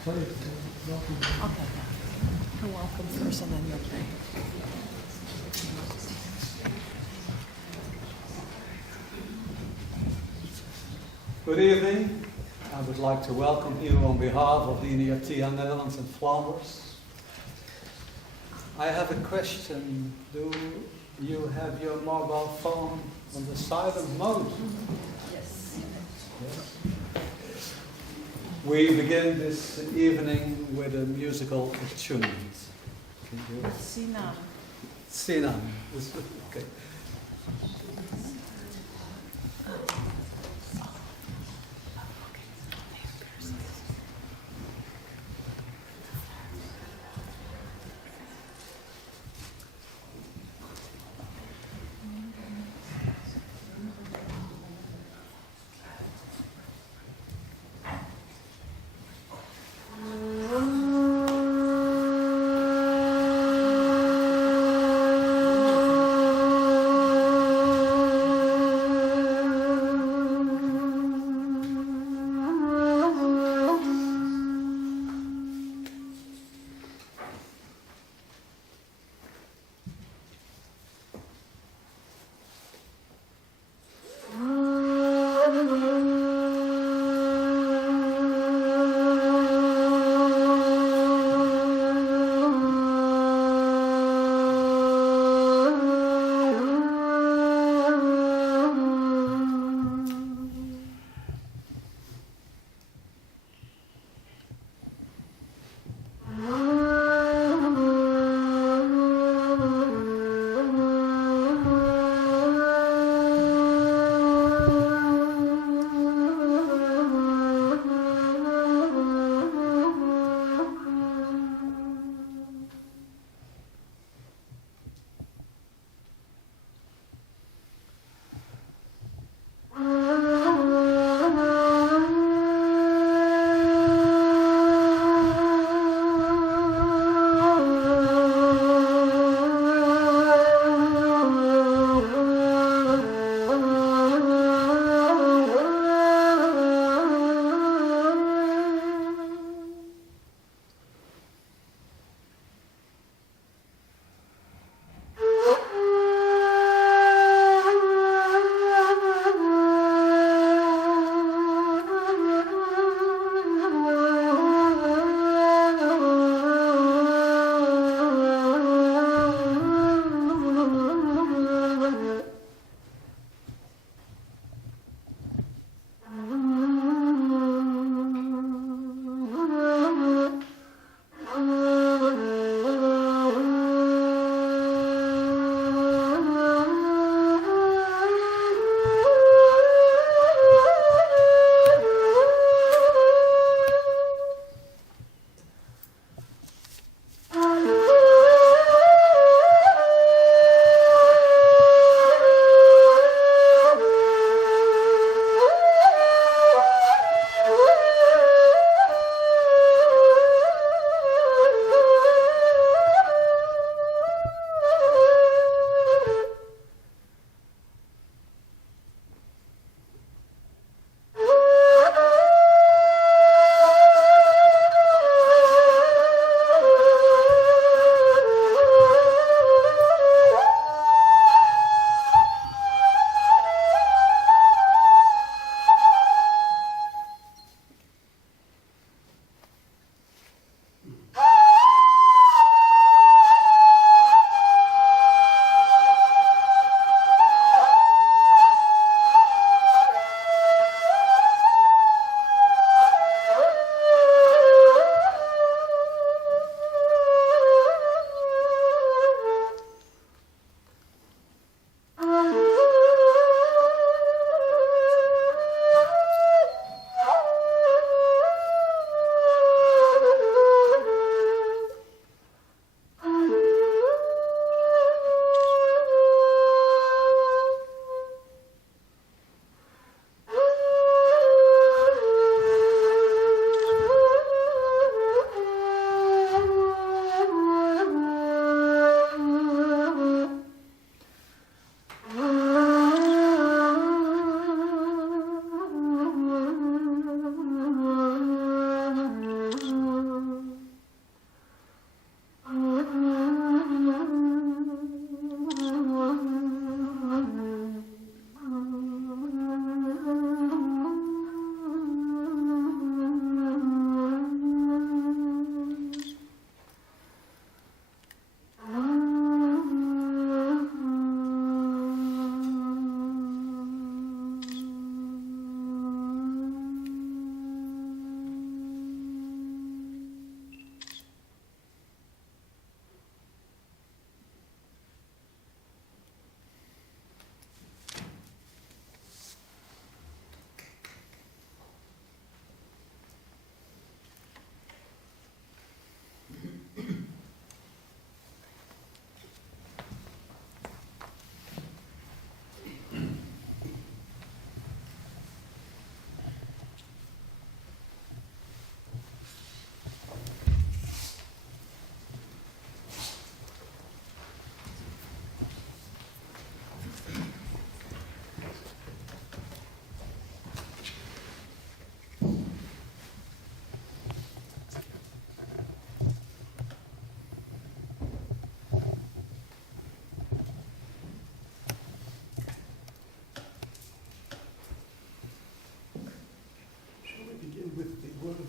Okay, The welcome first and then you'll pray. Good evening. I would like to welcome you on behalf of the INIATIA Netherlands and Flanders. I have a question. Do you have your mobile phone on the silent mode? Yes. Yes. We begin this evening with a musical attunement. Can you do it? Sina. Sina. Okay.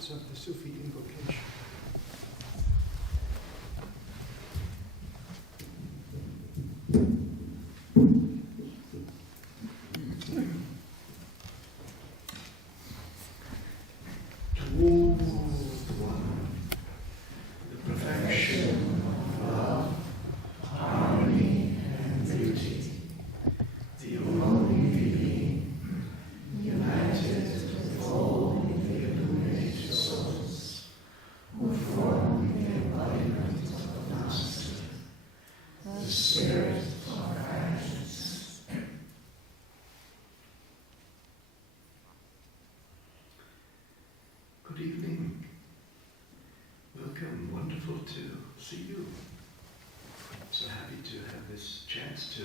words of the Sufi invocation. Good evening. Welcome. Wonderful to see you. So happy to have this chance to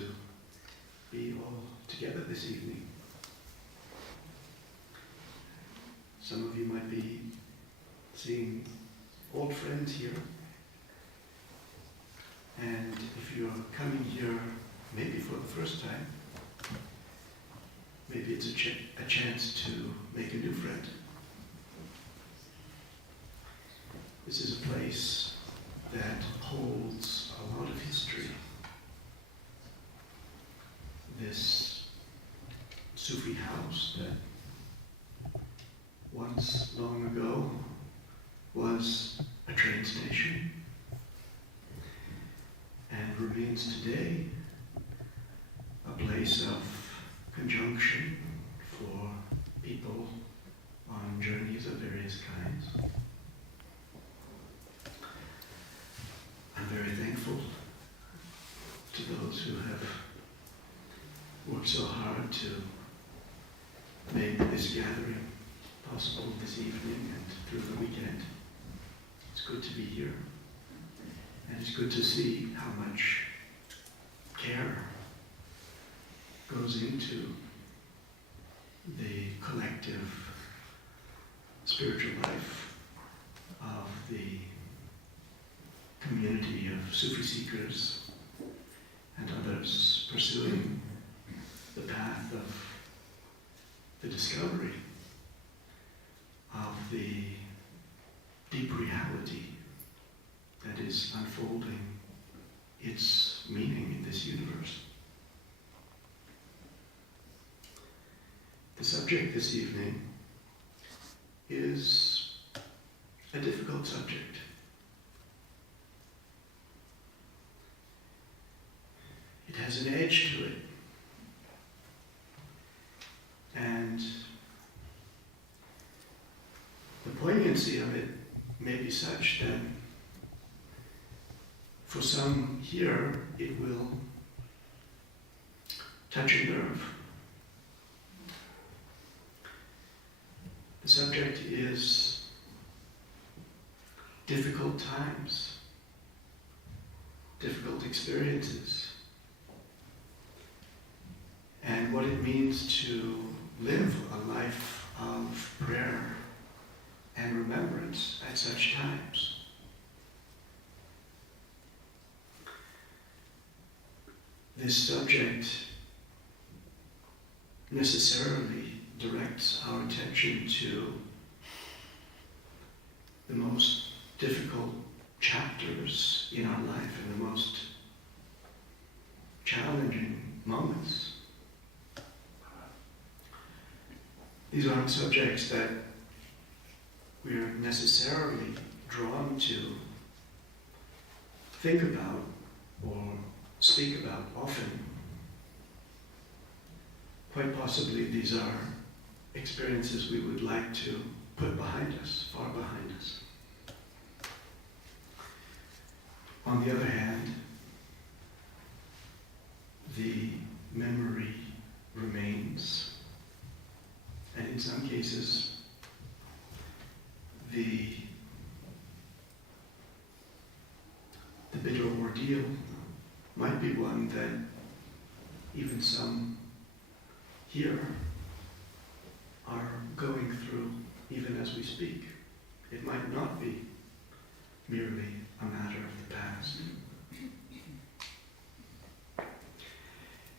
be all together this evening. Some of you might be seeing old friends here. And if you're coming here maybe for the first time, maybe it's a chance to make a new friend. This is a place that holds a lot of history. This Sufi house that once long ago was a train station and remains today a place of conjunction for people on journeys of various kinds. I'm very thankful to those who have worked so hard to make this gathering possible this evening and through the weekend. It's good to be here, and it's good to see how much care goes into the collective spiritual life of the community of Sufi seekers and others pursuing the path of the discovery of the deep reality that is unfolding its meaning in this universe. The subject this evening is a difficult subject. It has an edge to it. And the poignancy of it may be such that for some here it will touch a nerve. The subject is difficult times, difficult experiences, and what it means to live a life of prayer and remembrance at such times. This subject necessarily directs our attention to the most difficult chapters in our life and the most challenging moments. These aren't subjects that we are necessarily drawn to think about or speak about often. Quite possibly these are experiences we would like to put behind us, far behind us. On the other hand, the memory remains, and in some cases, the bitter ordeal might be one that even some here are going through even as we speak. It might not be merely a matter of the past.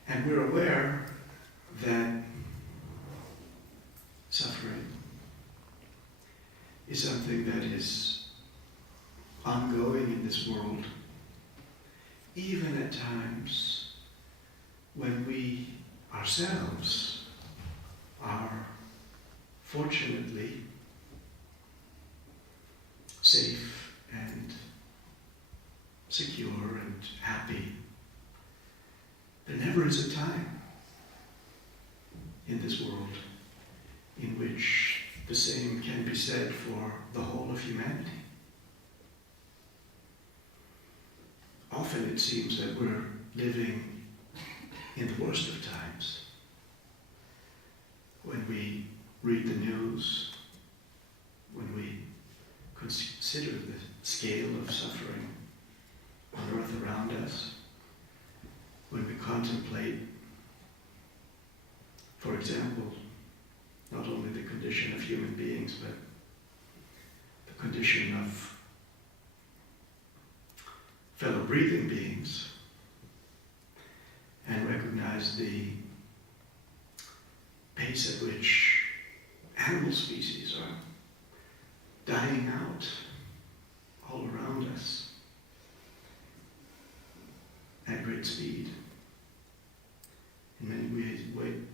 And we're aware that suffering is a ongoing in this world, even at times when we ourselves are fortunately safe and secure and happy. There never is a time in this world in which the same can be said for the whole of humanity. Often it seems that we're living in the worst of times. When we read the news, when we consider the scale of suffering on earth around us, when we contemplate, for example, not only the condition of human beings, but the condition of fellow breathing beings, and recognize the pace at which animal species are dying out all around us at great speed. In many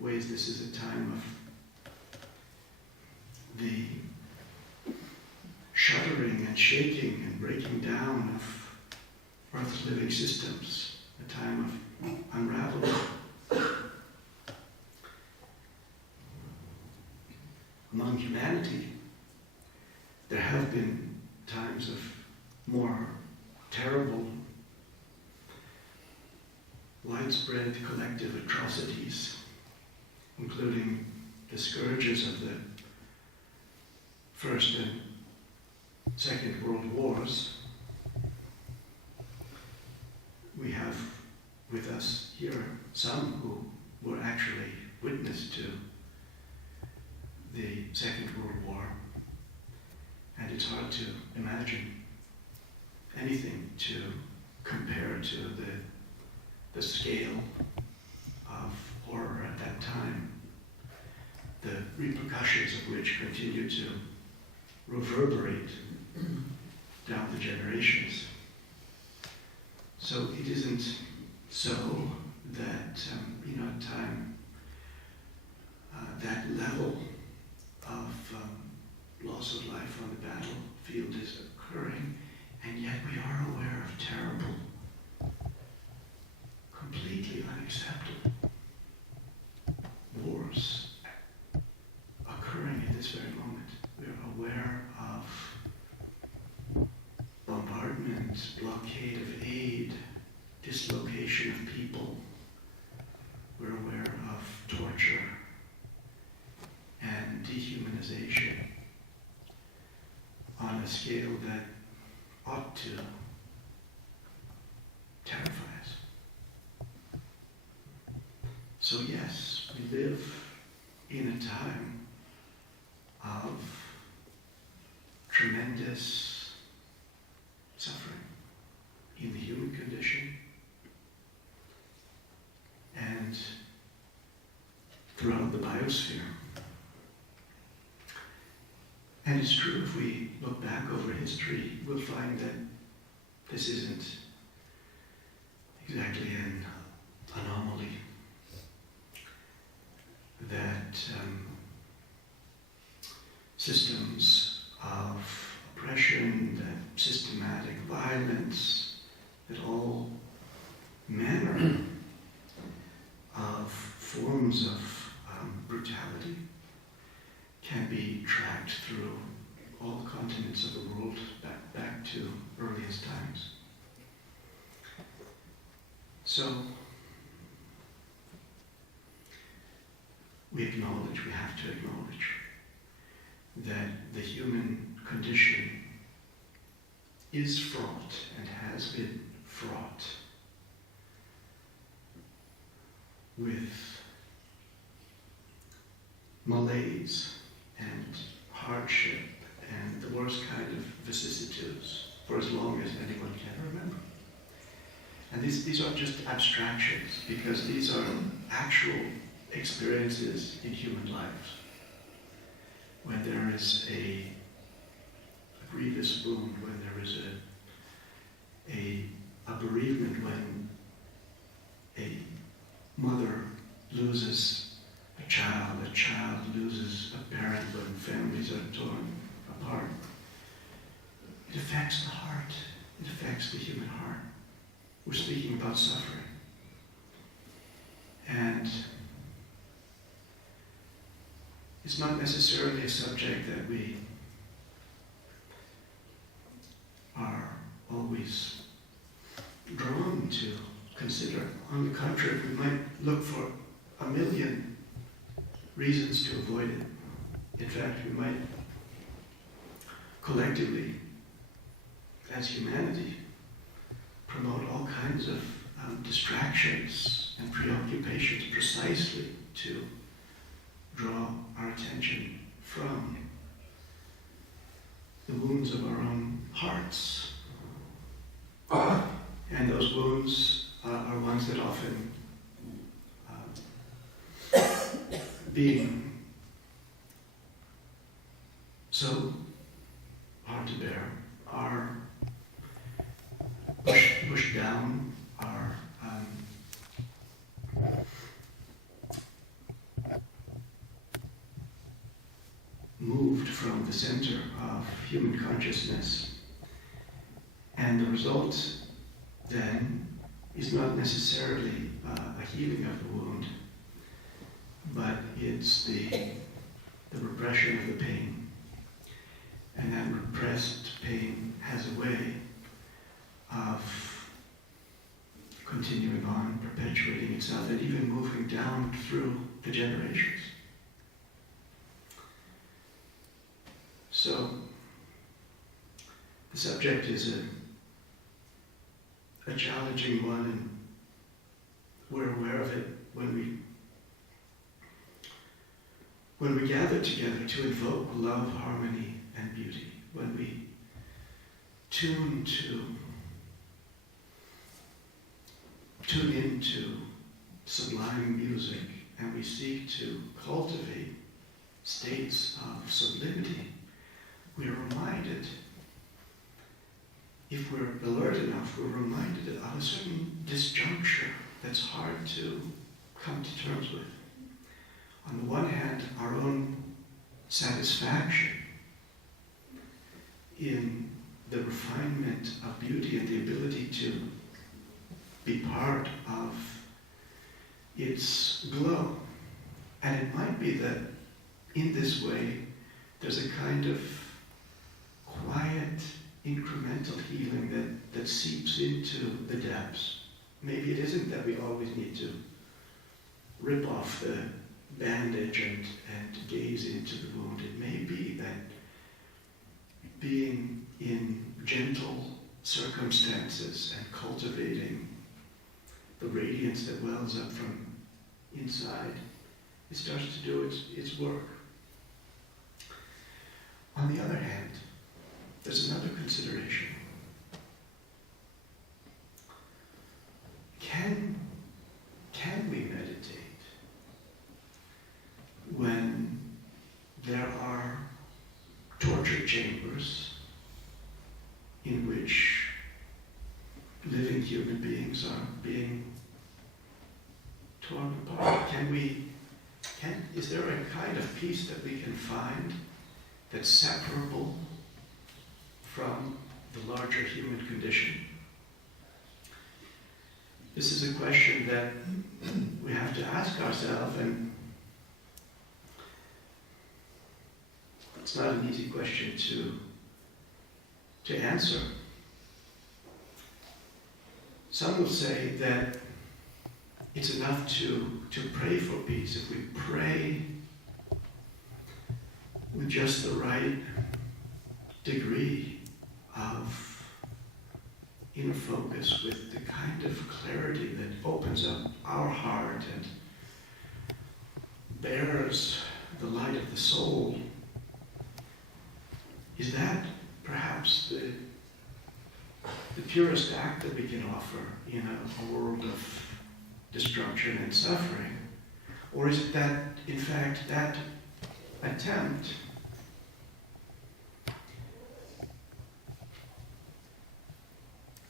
ways this is a time of the shuddering and shaking and breaking down of Earth's living systems, a time of unraveling. Among humanity, there have been times of more terrible, widespread collective atrocities, including the scourges of the First and Second World Wars. We have with us here some who were actually witness to the Second World War, and it's hard to imagine anything to compare to the scale of horror at that time, the repercussions of which continue to reverberate down the generations. So it isn't so that, at time, that level of loss of life on the battlefield is occurring, and yet we are aware of terrible, completely unacceptable wars occurring at this very moment. We are aware of bombardment, blockade of aid, dislocation of people. We're aware of torture and dehumanization on a scale that ought to terrify us. So yes, we live in a time of tremendous suffering in the human condition and throughout the biosphere. And it's true, if we look back over history, we'll find that this isn't exactly an anomaly, that systems of oppression, that systematic violence, that all manner of forms of brutality can be tracked through all continents of the world back to earliest times. So we have to acknowledge that the human condition is fraught and has been fraught with malaise and hardship and the worst kind of vicissitudes for as long as anyone can remember. And these aren't just abstractions, because these are actual experiences in human lives. When there is a grievous wound, when there is a bereavement when a mother loses a child loses a parent, when families are torn apart. It affects the heart. It affects the human heart. We're speaking about suffering. And it's not necessarily a subject that we are always drawn to consider. On the contrary, we might look for a million reasons to avoid it. In fact, we might collectively, as humanity, promote all kinds of distractions and preoccupations precisely to draw our attention from the wounds of our own hearts. And those wounds are ones that often, being so hard to bear, are pushed down, are moved from the center of human consciousness. And the result then is not necessarily a healing of the wound, but it's the repression of the pain. And that repressed pain has a way of continuing on, perpetuating itself, and even moving down through the generations. So, the subject is a challenging one, and we're aware of it when we gather together to invoke love, harmony, and beauty, when we tune into sublime music, and we seek to cultivate states of sublimity, we are reminded, if we're alert enough, we're reminded of a certain disjuncture that's hard to come to terms with. On the one hand, our own satisfaction in the refinement of beauty and the ability to be part of its glow. And it might be that in this way, there's a kind of quiet, incremental healing that seeps into the depths. Maybe it isn't that we always need to rip off the bandage and gaze into the wound. It may be that being in gentle circumstances and cultivating the radiance that wells up from inside, it starts to do its work. On the other hand, there's another consideration. Can we meditate when there are torture chambers in which living human beings are being torn apart? Is there a kind of peace that we can find that's separable from the larger human condition? This is a question that we have to ask ourselves, and it's not an easy question to answer. Some will say that it's enough to pray for peace. If we pray with just the right degree of inner focus, with the kind of clarity that opens up our heart and bears the light of the soul, is that perhaps the purest act that we can offer in a world of destruction and suffering? Or is it that, in fact, that attempt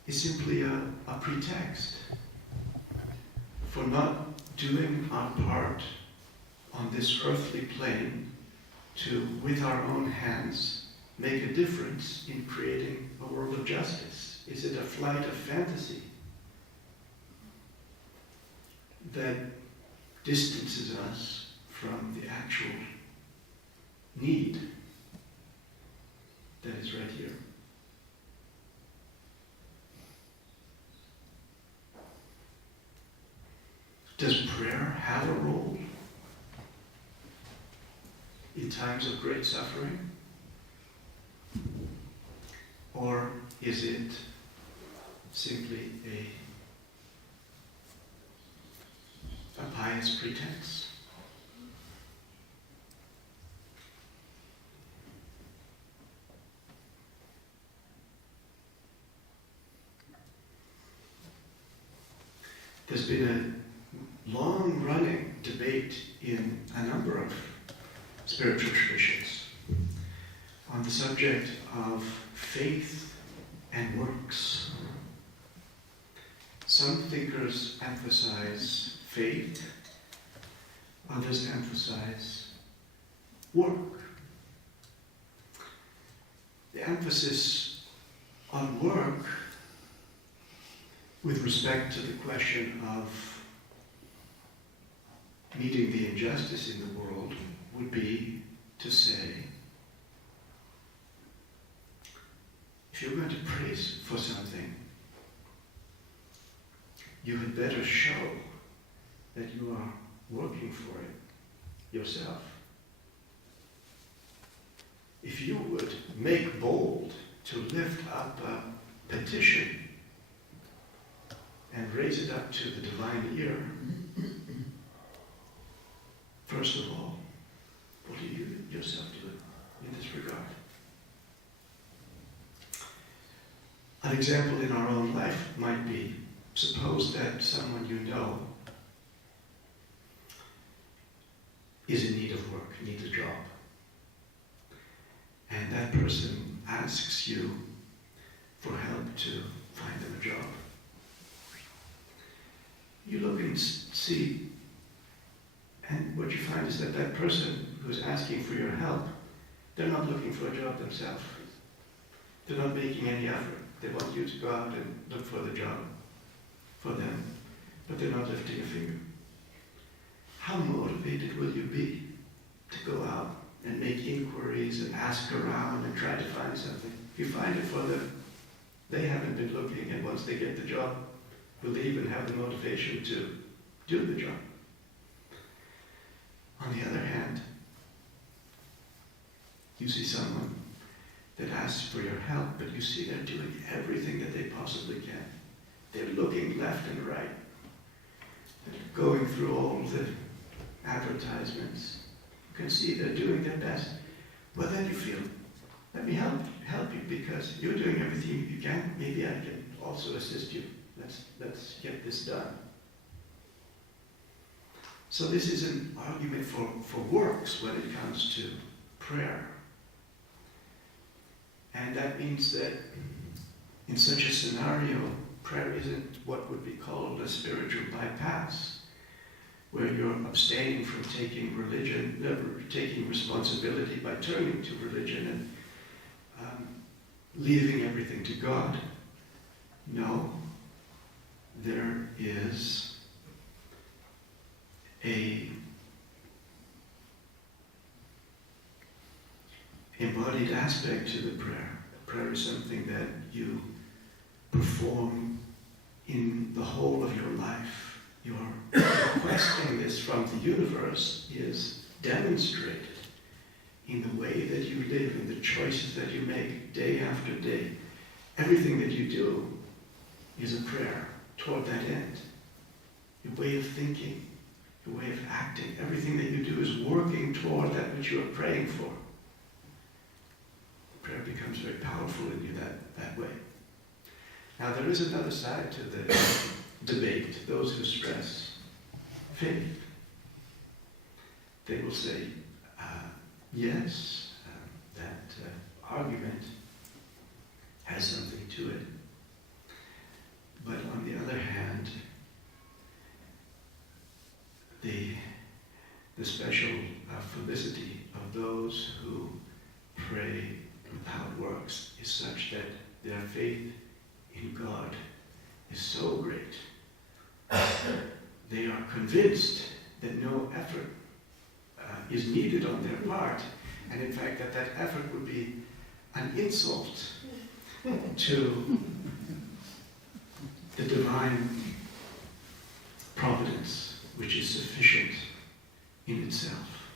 is simply a pretext for not doing our part on this earthly plane to, with our own hands, make a difference in creating a world of justice? Is it a flight of fantasy that distances us from the actual need that is right here? Does prayer have a role in times of great suffering? Or is it simply a pious pretense? There's been a long-running debate in a number of spiritual traditions on the subject of faith and works. Some thinkers emphasize faith, others emphasize work. The emphasis on work with respect to the question of meeting the injustice in the world would be to say, if you're going to pray for something, you had better show that you are working for it yourself. If you would make bold to lift up a petition and raise it up to the divine ear, first of all, what do you yourself do in this regard? An example in our own life might be, suppose that someone you know is in need of work, needs a job, and that person asks you for help to find them a job. You look and see, and what you find is that that person who's asking for your help, they're not looking for a job themselves. They're not making any effort. They want you to go out and look for the job for them, but they're not lifting a finger. How motivated will you be to go out and make inquiries and ask around and try to find something? If you find it for them, they haven't been looking, and once they get the job, will they even have the motivation to do the job? On the other hand, you see someone that asks for your help, but you see they're doing everything that they possibly can. They're looking left and right. They're going through all the advertisements. You can see they're doing their best. Well, then you feel, let me help you because you're doing everything you can. Maybe I can also assist you. Let's get this done. So this is an argument for works when it comes to prayer. And that means that in such a scenario, prayer isn't what would be called a spiritual bypass, where you're abstaining from taking taking responsibility by turning to religion and leaving everything to God. No, there is a embodied aspect to the prayer. Prayer is something that you perform in the whole of your life. Your requesting this from the universe is demonstrated in the way that you live, in the choices that you make day after day. Everything that you do is a prayer toward that end. Your way of thinking, your way of acting, everything that you do is working toward that which you are praying for. Prayer becomes very powerful in you that way. Now there is another side to the debate. Those who stress faith, they will say, yes, that argument has something to it. But on the other hand, the special felicity of those who pray without works is such that their faith in God is so great. They are convinced that no effort is needed on their part, and in fact that effort would be an insult to the divine providence, which is sufficient in itself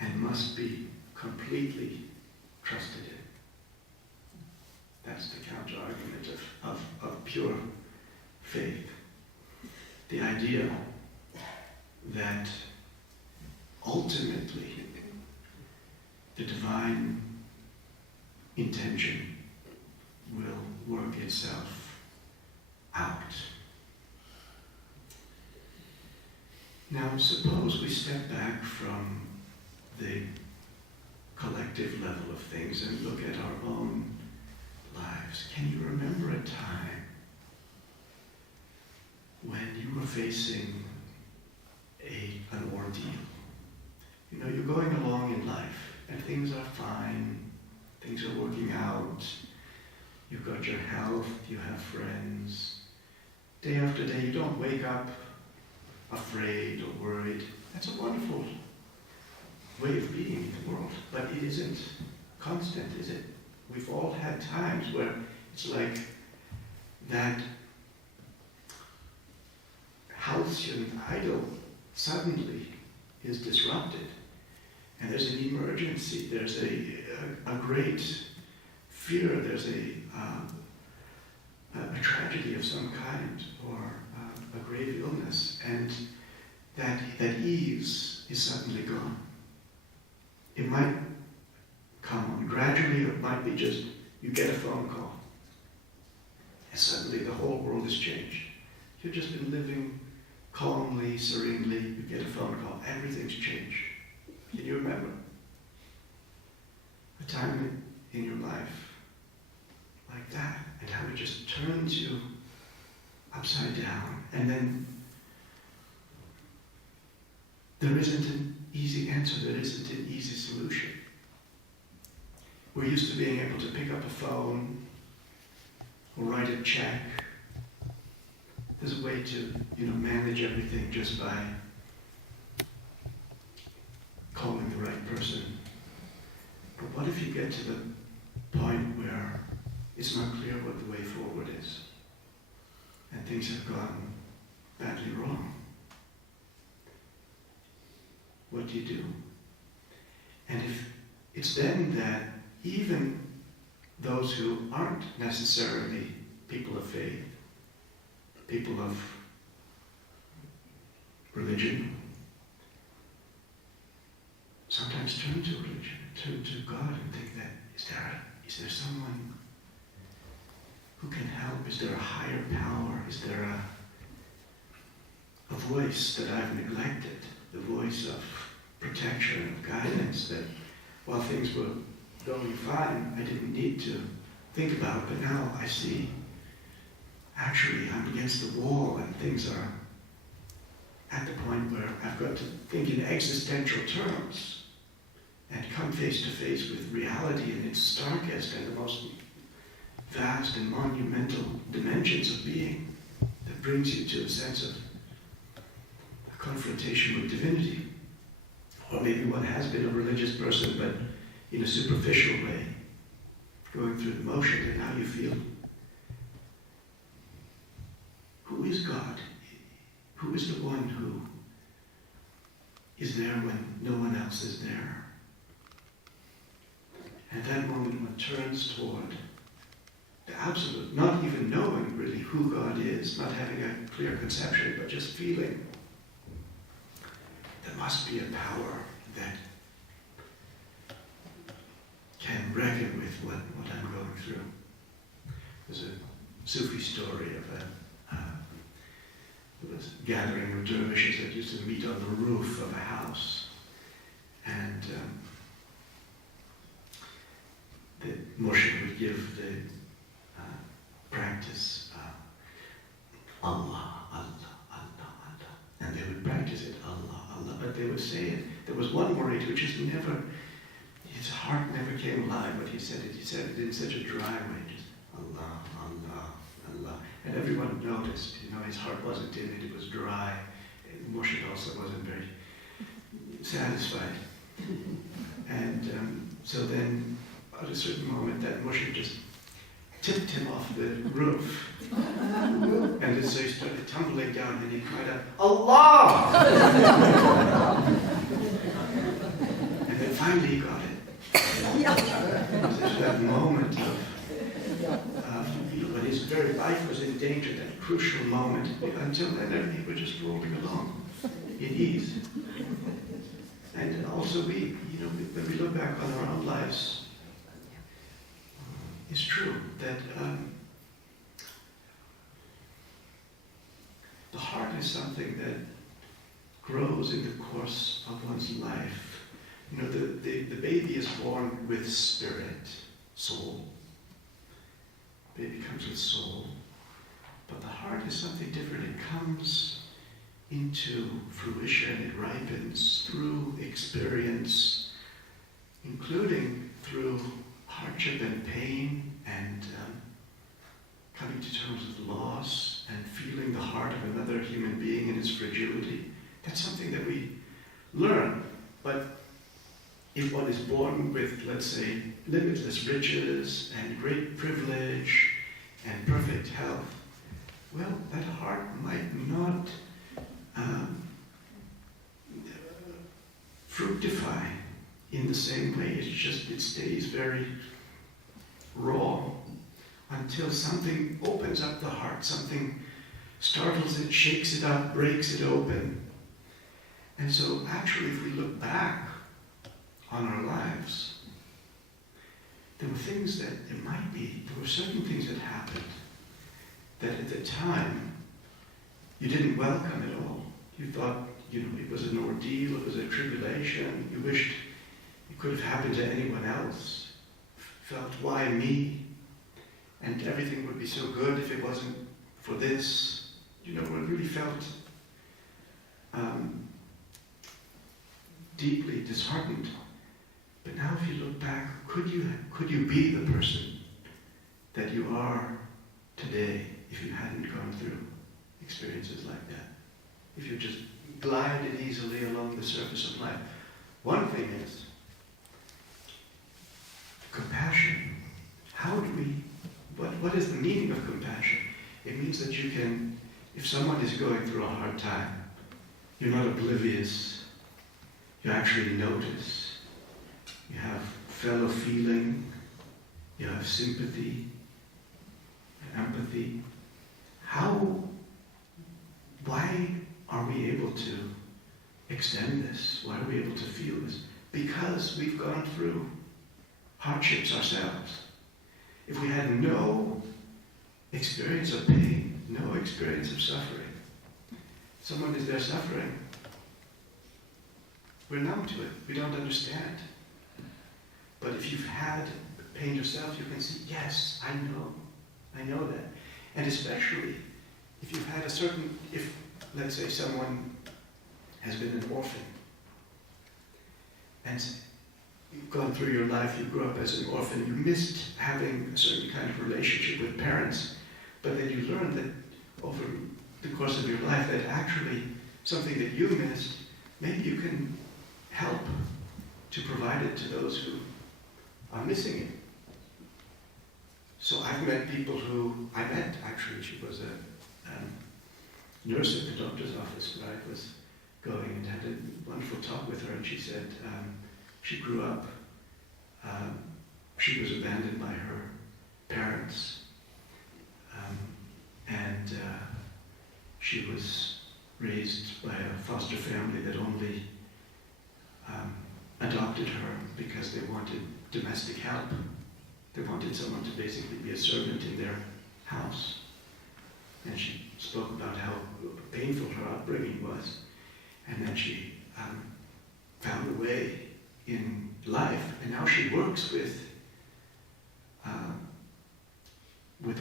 and must be completely trusted in. That's the counter-argument of pure faith. The idea that ultimately the divine intention will work itself out. Now, suppose we step back from the collective level of things and look at our own lives. Can you remember a time when you were facing an ordeal? You know, you're going along in life and things are fine, things are working out, you've got your health, you have friends. Day after day, you don't wake up afraid or worried. That's a wonderful way of being in the world, but it isn't constant, is it? We've all had times where it's like that halcyon idyll suddenly is disrupted, and there's an emergency, there's a great fear, there's a tragedy of some kind, or a grave illness, and that ease is suddenly gone. It might come on gradually, or it might be just you get a phone call, and suddenly the whole world has changed. You've just been living calmly, serenely, you get a phone call, everything's changed. Can you remember a time in your life like that, and how it just turns you upside down, and then there isn't an easy answer, there isn't an easy solution. We're used to being able to pick up a phone or write a check. There's a way to, manage everything just by calling the right person. But what if you get to the point where it's not clear what the way forward is, and things have gone badly wrong? What do you do? And if it's then that even those who aren't necessarily people of faith, people of religion, sometimes turn to religion, turn to God and think that, is there someone who can help? Is there a higher power? Is there a voice that I've neglected? The voice of protection, of guidance, that while things were going fine, I didn't need to think about, but now I see, actually I'm against the wall and things are at the point where I've got to think in existential terms and come face to face with reality in its starkest and the most vast and monumental dimensions of being, that brings you to a sense of a confrontation with divinity. Or maybe one has been a religious person, but in a superficial way, going through the motion, and now you feel, who is God? Who is the one who is there when no one else is there? At that moment, one turns toward the absolute, not even knowing really who God is, not having a clear conception, but just feeling there must be a power that can reckon with what I'm going through. There's a Sufi story of a gathering of dervishes that used to meet on the roof of a house. And the murshid would give the practice one worry who just never, his heart never came alive, but he said it in such a dry way, just Allah, Allah, Allah. And everyone noticed, his heart wasn't in it, it was dry. Moshe also wasn't very satisfied. And so then, at a certain moment, that Moshe just tipped him off the roof. And so he started tumbling down and he cried out, Allah! And then finally he got it. There's that moment of when his very life was in danger, that crucial moment. Until then, everything was just rolling along in ease. And also when we look back on our own lives, it's true that the heart is something that grows in the course of one's life. The baby is born with spirit, soul. Baby comes with soul. But the heart is something different. It comes into fruition, it ripens through experience, including through hardship and pain and coming to terms with loss and feeling the heart of another human being in its fragility. That's something that we learn. But if one is born with, let's say, limitless riches and great privilege and perfect health, well, that heart might not fructify in the same way. It stays very raw until something opens up the heart, something startles it, shakes it up, breaks it open. And so actually, if we look back on our lives, there were things that there were certain things that happened that at the time you didn't welcome at all. You thought, it was an ordeal, it was a tribulation. You wished it could have happened to anyone else. Felt, why me? And everything would be so good if it wasn't for this. One really felt deeply disheartened. But now if you look back, could you be the person that you are today if you hadn't gone through experiences like that? If you just glided easily along the surface of life? One thing is compassion. What is the meaning of compassion? It means that you can, if someone is going through a hard time, you're not oblivious. You actually notice. You have fellow feeling. You have sympathy, empathy. Why are we able to extend this? Why are we able to feel this? Because we've gone through hardships ourselves. If we had no experience of pain, no experience of suffering, someone is there suffering, we're numb to it. We don't understand. But if you've had pain yourself, you can see, yes, I know that. And especially if you've had if let's say someone has been an orphan, and you've gone through your life, you grew up as an orphan, you missed having a certain kind of relationship with parents, but then you learned that over the course of your life that actually something that you missed, maybe you can help to provide it to those who are missing it. So I've met people actually, she was a nurse at the doctor's office where I was going, and had a wonderful talk with her, and she said she grew up, she was abandoned by her parents, and she was raised by a foster family that only adopted her because they wanted domestic help. They wanted someone to basically be a servant in their house. And she spoke about how painful her upbringing was. And then she found a way in life, and now she works with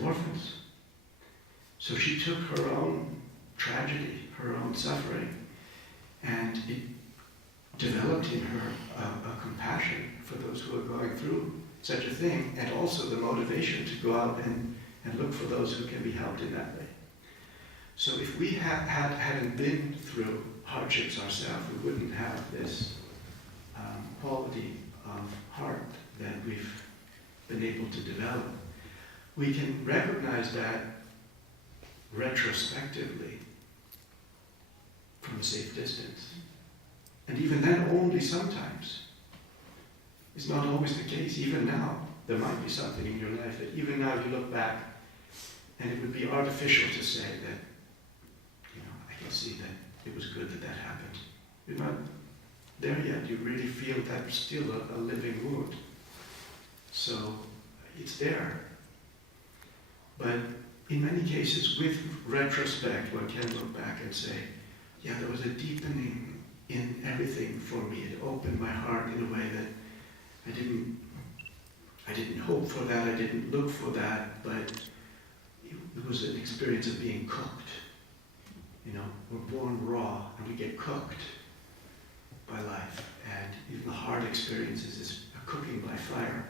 orphans. So she took her own tragedy, her own suffering, and it developed in her a compassion for those who are going through such a thing, and also the motivation to go out and look for those who can be helped in that way. So if we hadn't been through hardships ourselves, we wouldn't have this quality of heart that we've been able to develop. We can recognize that retrospectively from a safe distance. And even then, only sometimes. It's not always the case. Even now, there might be something in your life that even now you look back and it would be artificial to say that, I can see that it was good that that happened. You're not there yet. You really feel that's still a living wound. So it's there. But in many cases, with retrospect, one can look back and say, yeah, there was a deepening in everything for me. It opened my heart in a way that I didn't hope for that, I didn't look for that, but it was an experience of being cooked. We're born raw and we get cooked by life. And even the hard experiences is a cooking by fire.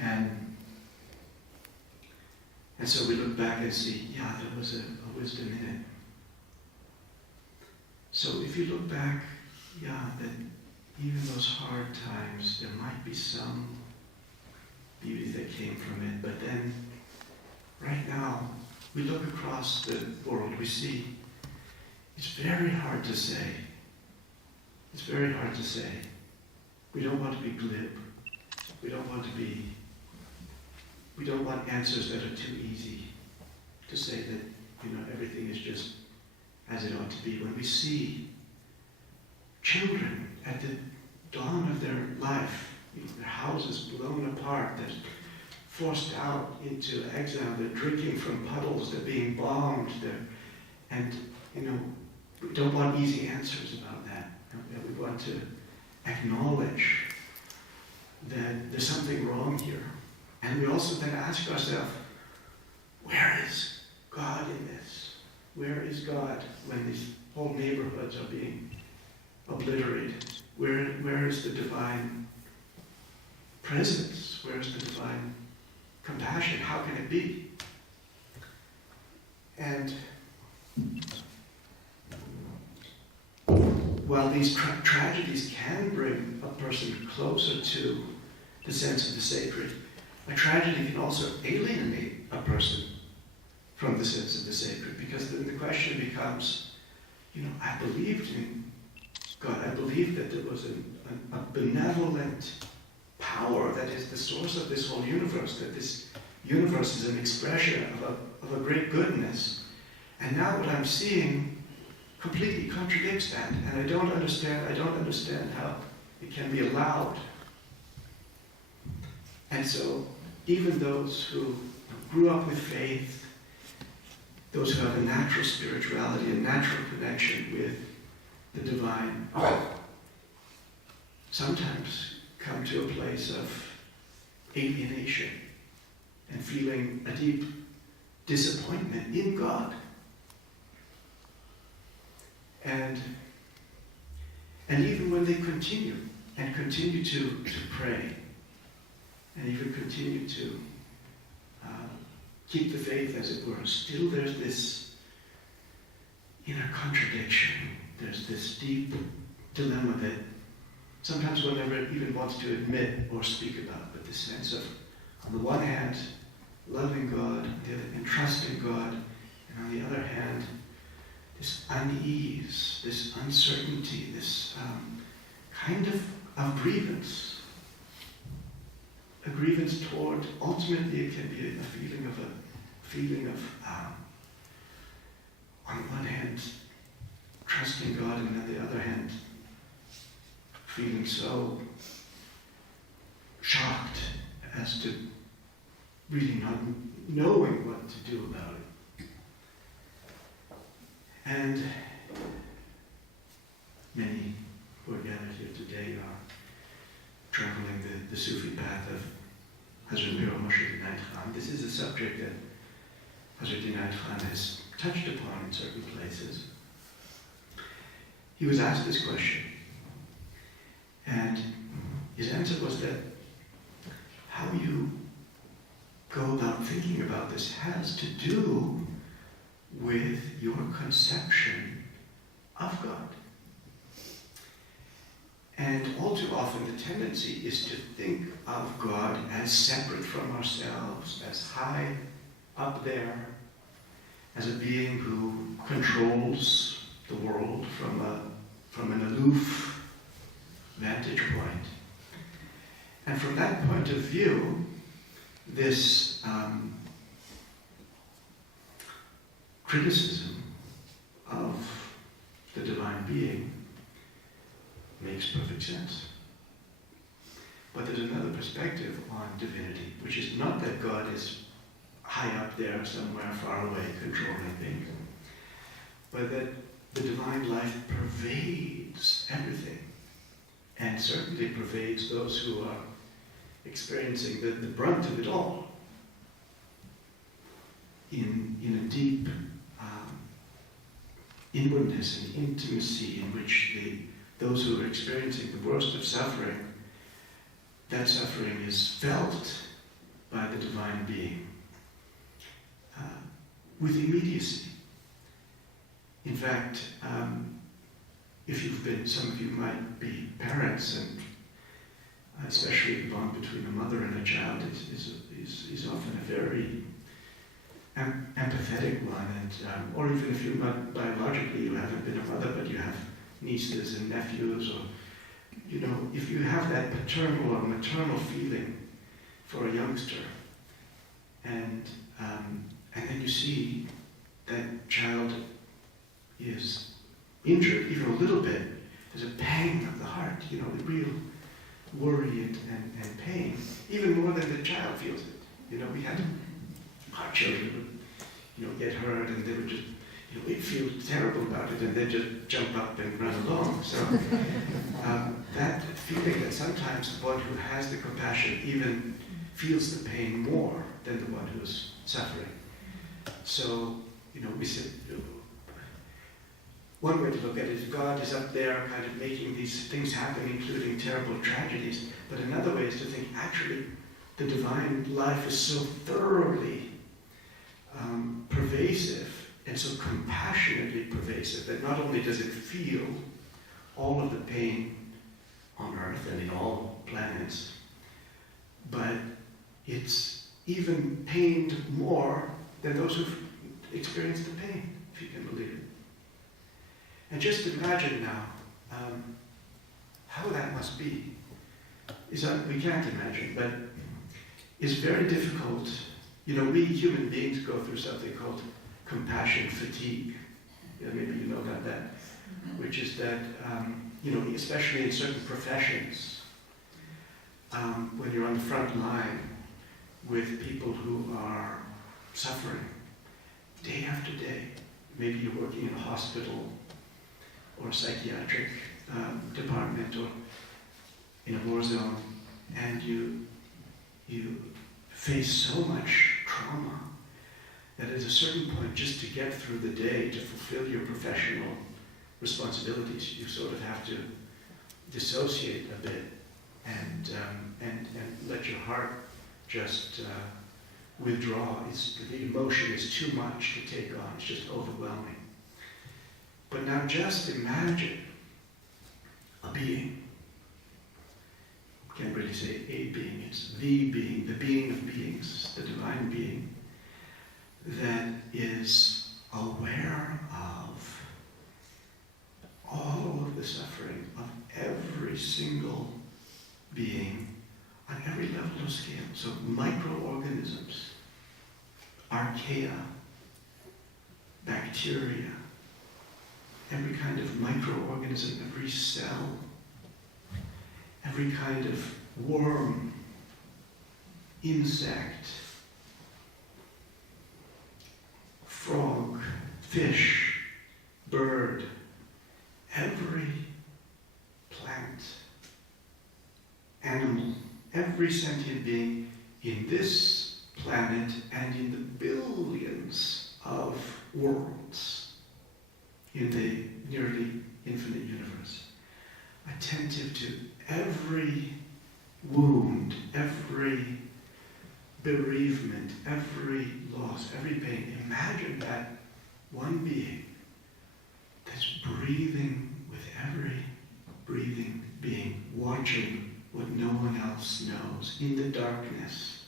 And so we look back and see, yeah, there was a wisdom in it. So if you look back, yeah, that even those hard times, there might be some beauty that came from it. But then, right now, we look across the world, we see, it's very hard to say. It's very hard to say. We don't want to be glib. We don't want answers that are too easy to say that, everything is just as it ought to be. When we see children at the dawn of their life, their houses blown apart, they're forced out into exile, they're drinking from puddles, they're being bombed, we don't want easy answers about that. We want to acknowledge that there's something wrong here. And we also then ask ourselves, where is God in this? Where is God when these whole neighborhoods are being obliterated? Where is the divine presence? Where is the divine compassion? How can it be? And while these tragedies can bring a person closer to the sense of the sacred, a tragedy can also alienate a person from the sense of the sacred, because then the question becomes, I believed in God. I believed that there was a benevolent power that is the source of this whole universe, that this universe is an expression of a great goodness. And now what I'm seeing completely contradicts that, and I don't understand how it can be allowed. And so even those who grew up with faith, those who have a natural spirituality, a natural connection with the divine, sometimes come to a place of alienation and feeling a deep disappointment in God. And even when they continue to pray, and even continue to keep the faith, as it were, still there's this inner contradiction. There's this deep dilemma that sometimes one never even wants to admit or speak about, but this sense of, on the one hand, loving God, and trusting God, and on the other hand, this unease, this uncertainty, this kind of grievance. A grievance toward, ultimately it can be a feeling of on one hand, trusting God, and on the other hand, feeling so shocked as to really not knowing what to do about it. And many who are gathered here today are traveling the Sufi path of Hazrat Moshe. This is a subject that Hazrat has touched upon in certain places. He was asked this question: And his answer was that how you go about thinking about this has to do with your conception of God. And all too often the tendency is to think of God as separate from ourselves, as high up there, as a being who controls the world from an aloof vantage point. And from that point of view, this criticism of the divine being makes perfect sense. But there's another perspective on divinity, which is not that God is high up there somewhere far away controlling things, but that the divine life pervades everything, and certainly pervades those who are experiencing the brunt of it all in a deep inwardness and intimacy in which those who are experiencing the worst of suffering, that suffering is felt by the divine being with immediacy. In fact, some of you might be parents, and especially the bond between a mother and a child is often a very empathetic one, and or even if you're not biologically, you haven't been a mother, but you have nieces and nephews, or if you have that paternal or maternal feeling for a youngster, and then you see that child is injured even a little bit, there's a pang of the heart, the real worry and pain, even more than the child feels it. We had our children would get hurt, and they would just we'd feel terrible about it, and they'd just jump up and run along. So that feeling that sometimes the one who has the compassion even feels the pain more than the one who's suffering. So, we said, one way to look at it is God is up there kind of making these things happen, including terrible tragedies. But another way is to think, actually, the divine life is so thoroughly pervasive and so compassionately pervasive that not only does it feel all of the pain on Earth and in all planets, but it's even pained more than those who've experienced the pain, if you can believe it. And just imagine now how that must be. We can't imagine, but it's very difficult. We human beings go through something called compassion fatigue. Maybe you know about that, which is that, especially in certain professions, when you're on the front line with people who are suffering day after day, maybe you're working in a hospital or a psychiatric department or in a war zone, and you face so much trauma that at a certain point, just to get through the day, to fulfill your professional responsibilities, you sort of have to dissociate a bit and let your heart just withdraw. The emotion is too much to take on. It's just overwhelming. But now just imagine a being. Can't really say a being, it's the being of beings, the divine being, that is aware of all of the suffering of every single being on every level of scale. So microorganisms, archaea, bacteria, every kind of microorganism, every cell, every kind of worm, insect, frog, fish, bird, every plant, animal, every sentient being in this planet and in the billions of worlds in the nearly infinite universe. attentive to every wound, every bereavement, every loss, every pain. Imagine that one being that's breathing with every breathing being, watching what no one else knows, in the darkness,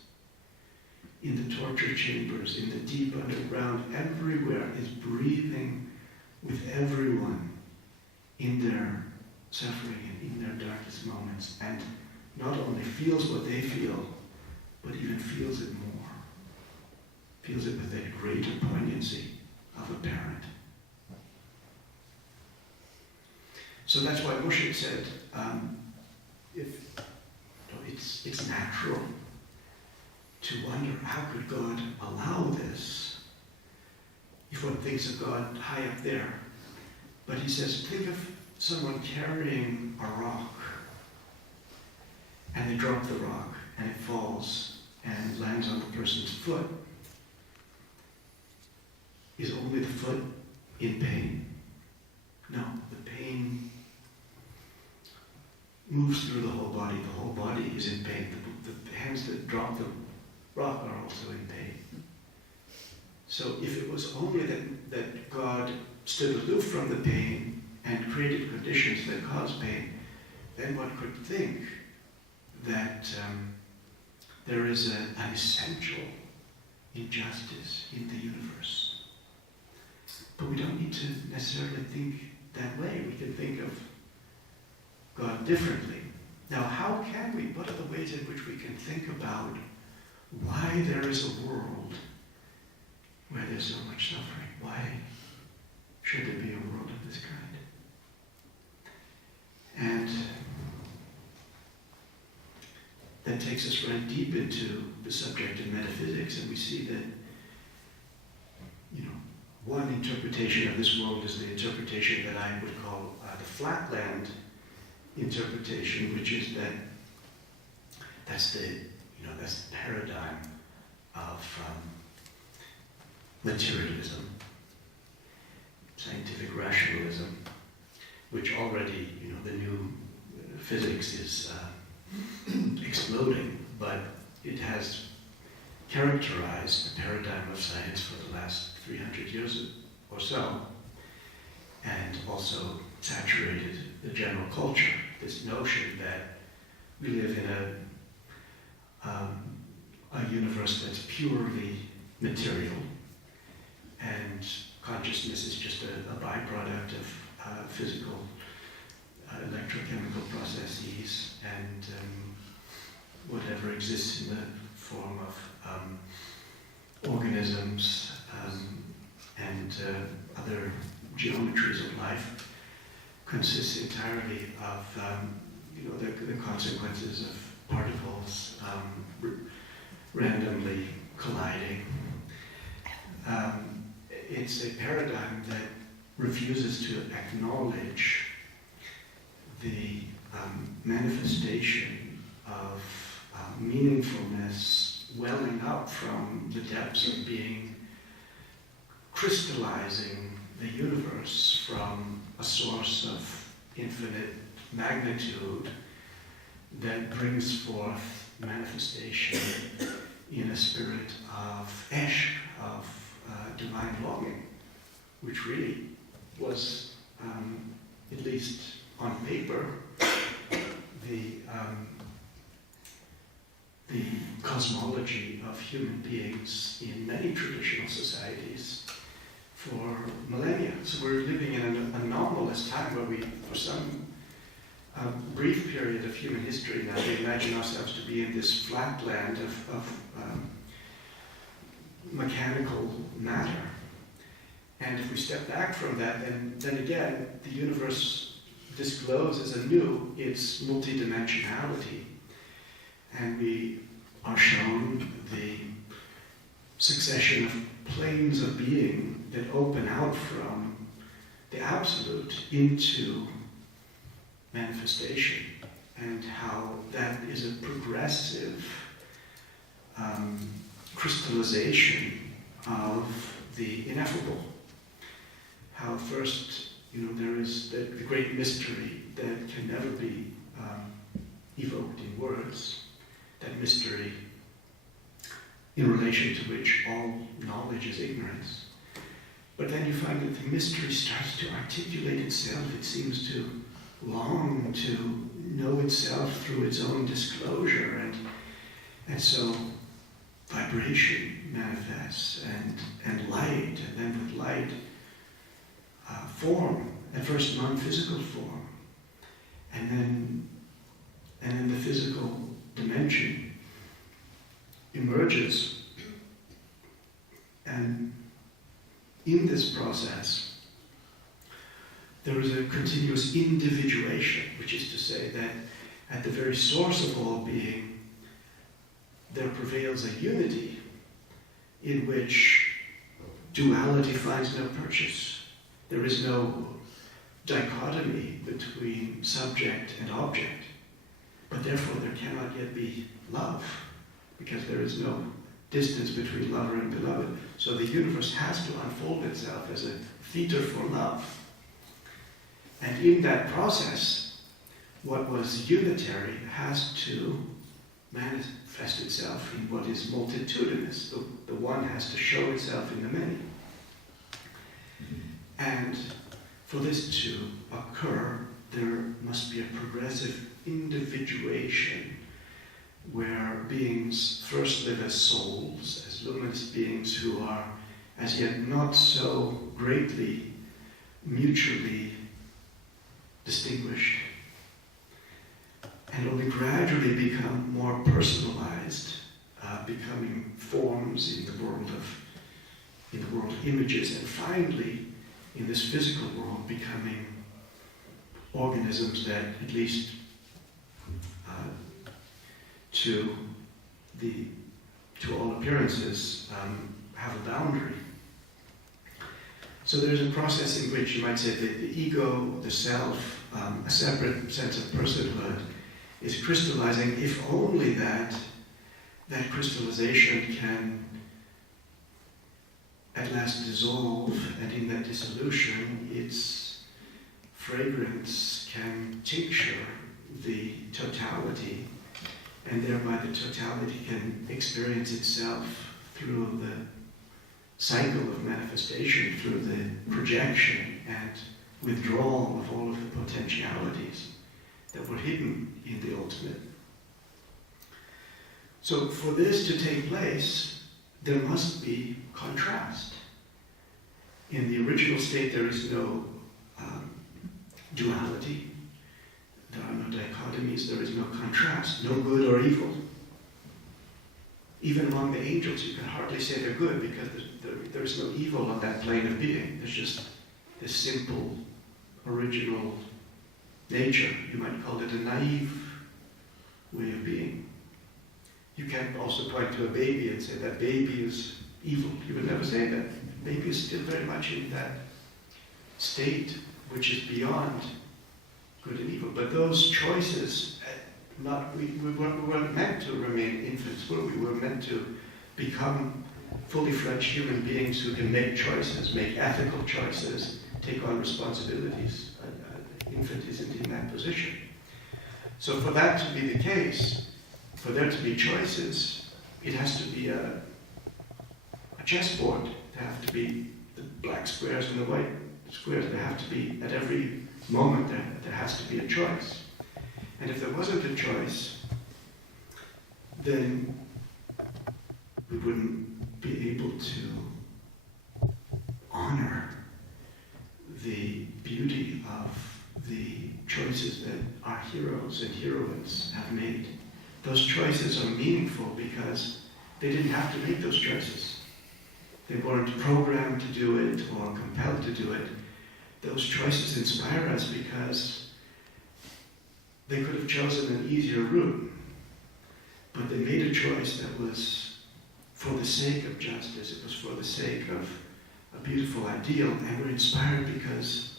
in the torture chambers, in the deep underground, everywhere is breathing with everyone in their suffering and in their darkest moments, and not only feels what they feel, but even feels it more. Feels it with that greater poignancy of a parent. So that's why Moshe said, it's natural to wonder, how could God allow this if one thinks of God high up there? But he says, think of someone carrying a rock, and they drop the rock, and it falls and lands on the person's foot. Is only the foot in pain? No, the pain moves through the whole body. The whole body is in pain. The hands that drop the rock are also in pain. So if it was only that God stood aloof from the pain and created conditions that cause pain, then one could think that there is an essential injustice in the universe. But we don't need to necessarily think that way. We can think of God differently. Now, how can we? What are the ways in which we can think about why there is a world where there's so much suffering? Why should there be a world of this kind? And that takes us right deep into the subject of metaphysics, and we see that, one interpretation of this world is the interpretation that I would call the flatland interpretation, which is that's the paradigm of materialism, scientific rationalism, which already, the new physics is exploding, but it has characterized the paradigm of science for the last 300 years or so, and also saturated the general culture. This notion that we live in a universe that's purely material, and consciousness is just a byproduct of physical, electrochemical processes, and whatever exists in the form of organisms and other geometries of life consists entirely of the consequences of particles randomly colliding. It's a paradigm that refuses to acknowledge the manifestation of meaningfulness welling up from the depths of being, crystallizing the universe from a source of infinite magnitude that brings forth manifestation in a spirit of esh, of divine longing, which really was, at least on paper, the cosmology of human beings in many traditional societies for millennia. So we're living in an anomalous time where we, for some brief period of human history now, we imagine ourselves to be in this flatland of mechanical matter. And if we step back from that, then again, the universe discloses anew its multidimensionality. And we are shown the succession of planes of being that open out from the absolute into manifestation, and how that is a progressive crystallization of the ineffable. How first, there is the great mystery that can never be evoked in words, that mystery in relation to which all knowledge is ignorance. But then you find that the mystery starts to articulate itself. It seems to long to know itself through its own disclosure, and so vibration manifests, and light, and then with light, form, at first non-physical form, and then the physical dimension emerges. And in this process, there is a continuous individuation, which is to say that at the very source of all being, there prevails a unity in which duality finds no purchase. There is no dichotomy between subject and object, but therefore there cannot yet be love, because there is no distance between lover and beloved. So the universe has to unfold itself as a theater for love. And in that process, what was unitary has to manifest itself in what is multitudinous. The one has to show itself in the many. And for this to occur, there must be a progressive individuation where beings first live as souls, as luminous beings who are as yet not so greatly mutually distinguished, and only gradually become more personalized, becoming forms in the world of images, and finally, in this physical world, becoming organisms that, at least to all appearances, have a boundary. So there's a process in which you might say that the ego, the self, a separate sense of personhood, is crystallizing, if only that crystallization can at last dissolve, and in that dissolution its fragrance can tincture the totality, and thereby the totality can experience itself through the cycle of manifestation, through the projection and withdrawal of all of the potentialities that were hidden in the ultimate. So for this to take place, there must be contrast. In the original state, there is no duality. There are no dichotomies. There is no contrast, no good or evil. Even among the angels, you can hardly say they're good, because there is no evil on that plane of being. There's just this simple, original nature. You might call it a naive way of being. You can't also point to a baby and say that baby is evil. You would never say that. Baby is still very much in that state which is beyond good and evil. But those choices, we weren't meant to remain infants, were we? We were meant to become fully fledged human beings who can make choices, make ethical choices, take on responsibilities. An infant isn't in that position. So for that to be the case, for there to be choices, it has to be a chessboard. There have to be the black squares and the white squares. There have to be, at every moment, there has to be a choice. And if there wasn't a choice, then we wouldn't be able to honor the beauty of the choices that our heroes and heroines have made. Those choices are meaningful because they didn't have to make those choices. They weren't programmed to do it or compelled to do it. Those choices inspire us because they could have chosen an easier route, but they made a choice that was for the sake of justice. It was for the sake of a beautiful ideal, and we're inspired because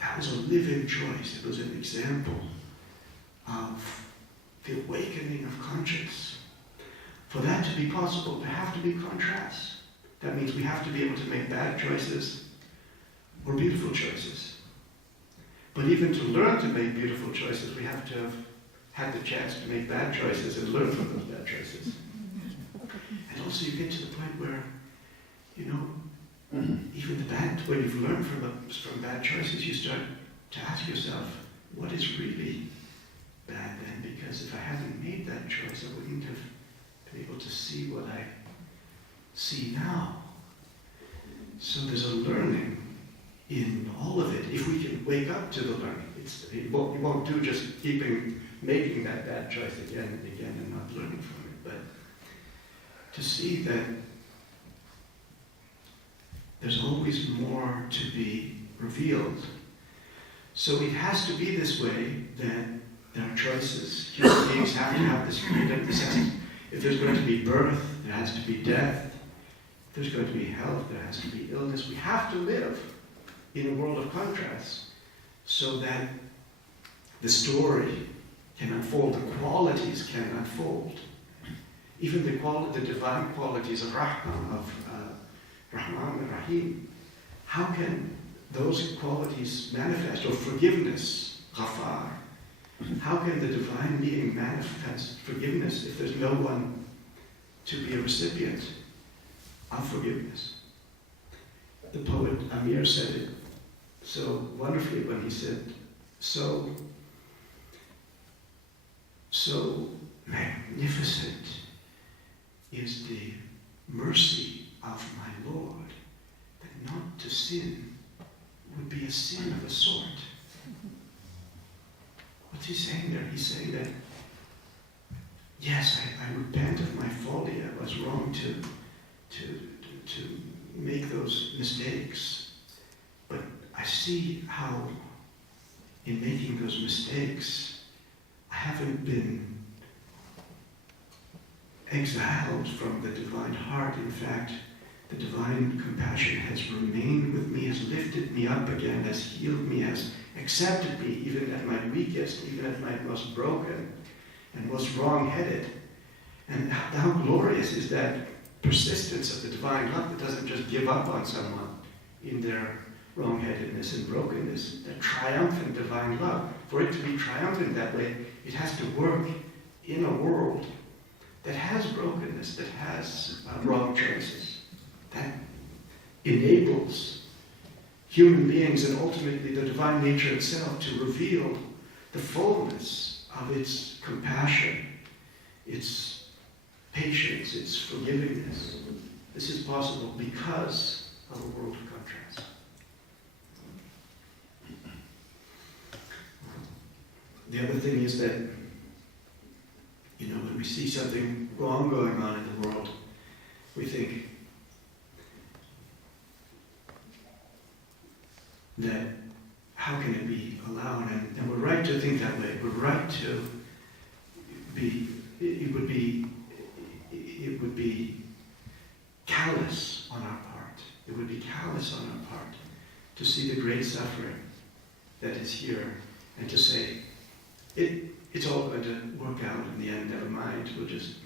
that was a living choice. It was an example of the awakening of conscience. For that to be possible, there have to be contrasts. That means we have to be able to make bad choices or beautiful choices. But even to learn to make beautiful choices, we have to have had the chance to make bad choices and learn from those bad choices. And also you get to the point where, you know, even when you've learned from bad choices, you start to ask yourself, what is really bad then? Because if I hadn't made that choice, I wouldn't have been able to see what I see now. So there's a learning in all of it. If we can wake up to the learning, it won't do just making that bad choice again and again and not learning from it, but to see that there's always more to be revealed. So it has to be this way that there are choices. Human beings have to have this freedom. If there's going to be birth, there has to be death. If there's going to be health, there has to be illness. We have to live in a world of contrasts so that the story can unfold, the qualities can unfold. Even the divine qualities of Rahman and Rahim, how can those qualities manifest? Or forgiveness, Ghafar. How can the divine being manifest forgiveness if there's no one to be a recipient of forgiveness? The poet Amir said it so wonderfully when he said, so magnificent is the mercy of my Lord that not to sin would be a sin of a sort. What's he saying there? He's saying that, yes, I repent of my folly. I was wrong to make those mistakes. But I see how in making those mistakes, I haven't been exiled from the divine heart. In fact, the divine compassion has remained with me, has lifted me up again, has healed me, has accepted me even at my weakest, even at my most broken and most wrong-headed. And how glorious is that persistence of the divine love that doesn't just give up on someone in their wrong-headedness and brokenness, that triumphant divine love. For it to be triumphant that way, it has to work in a world that has brokenness, that has wrong choices, that enables human beings and ultimately the divine nature itself to reveal the fullness of its compassion, its patience, its forgivingness. This is possible because of a world of contrast. The other thing is that, when we see something wrong going on in the world, we think that how can it be allowed? And we're right to think that way. We're right to be, it would be callous on our part. It would be callous on our part to see the great suffering that is here and to say, it's all going to work out in the end, never mind, we'll just,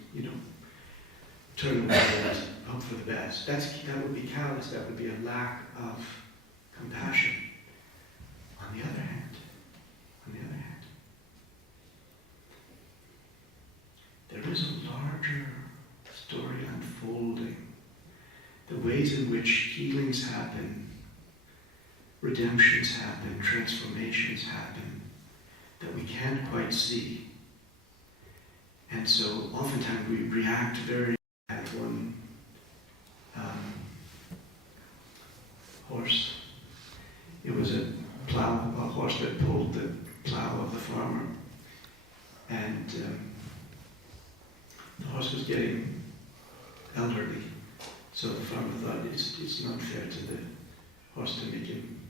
turn away and hope for the best. That would be callous, that would be a lack of compassion. On the other hand, there is a larger story unfolding. The ways in which healings happen, redemptions happen, transformations happen, that we can't quite see. And so oftentimes we react very at one horse. It was a horse that pulled the plow of the farmer. And the horse was getting elderly. So the farmer thought it's not fair to the horse to make him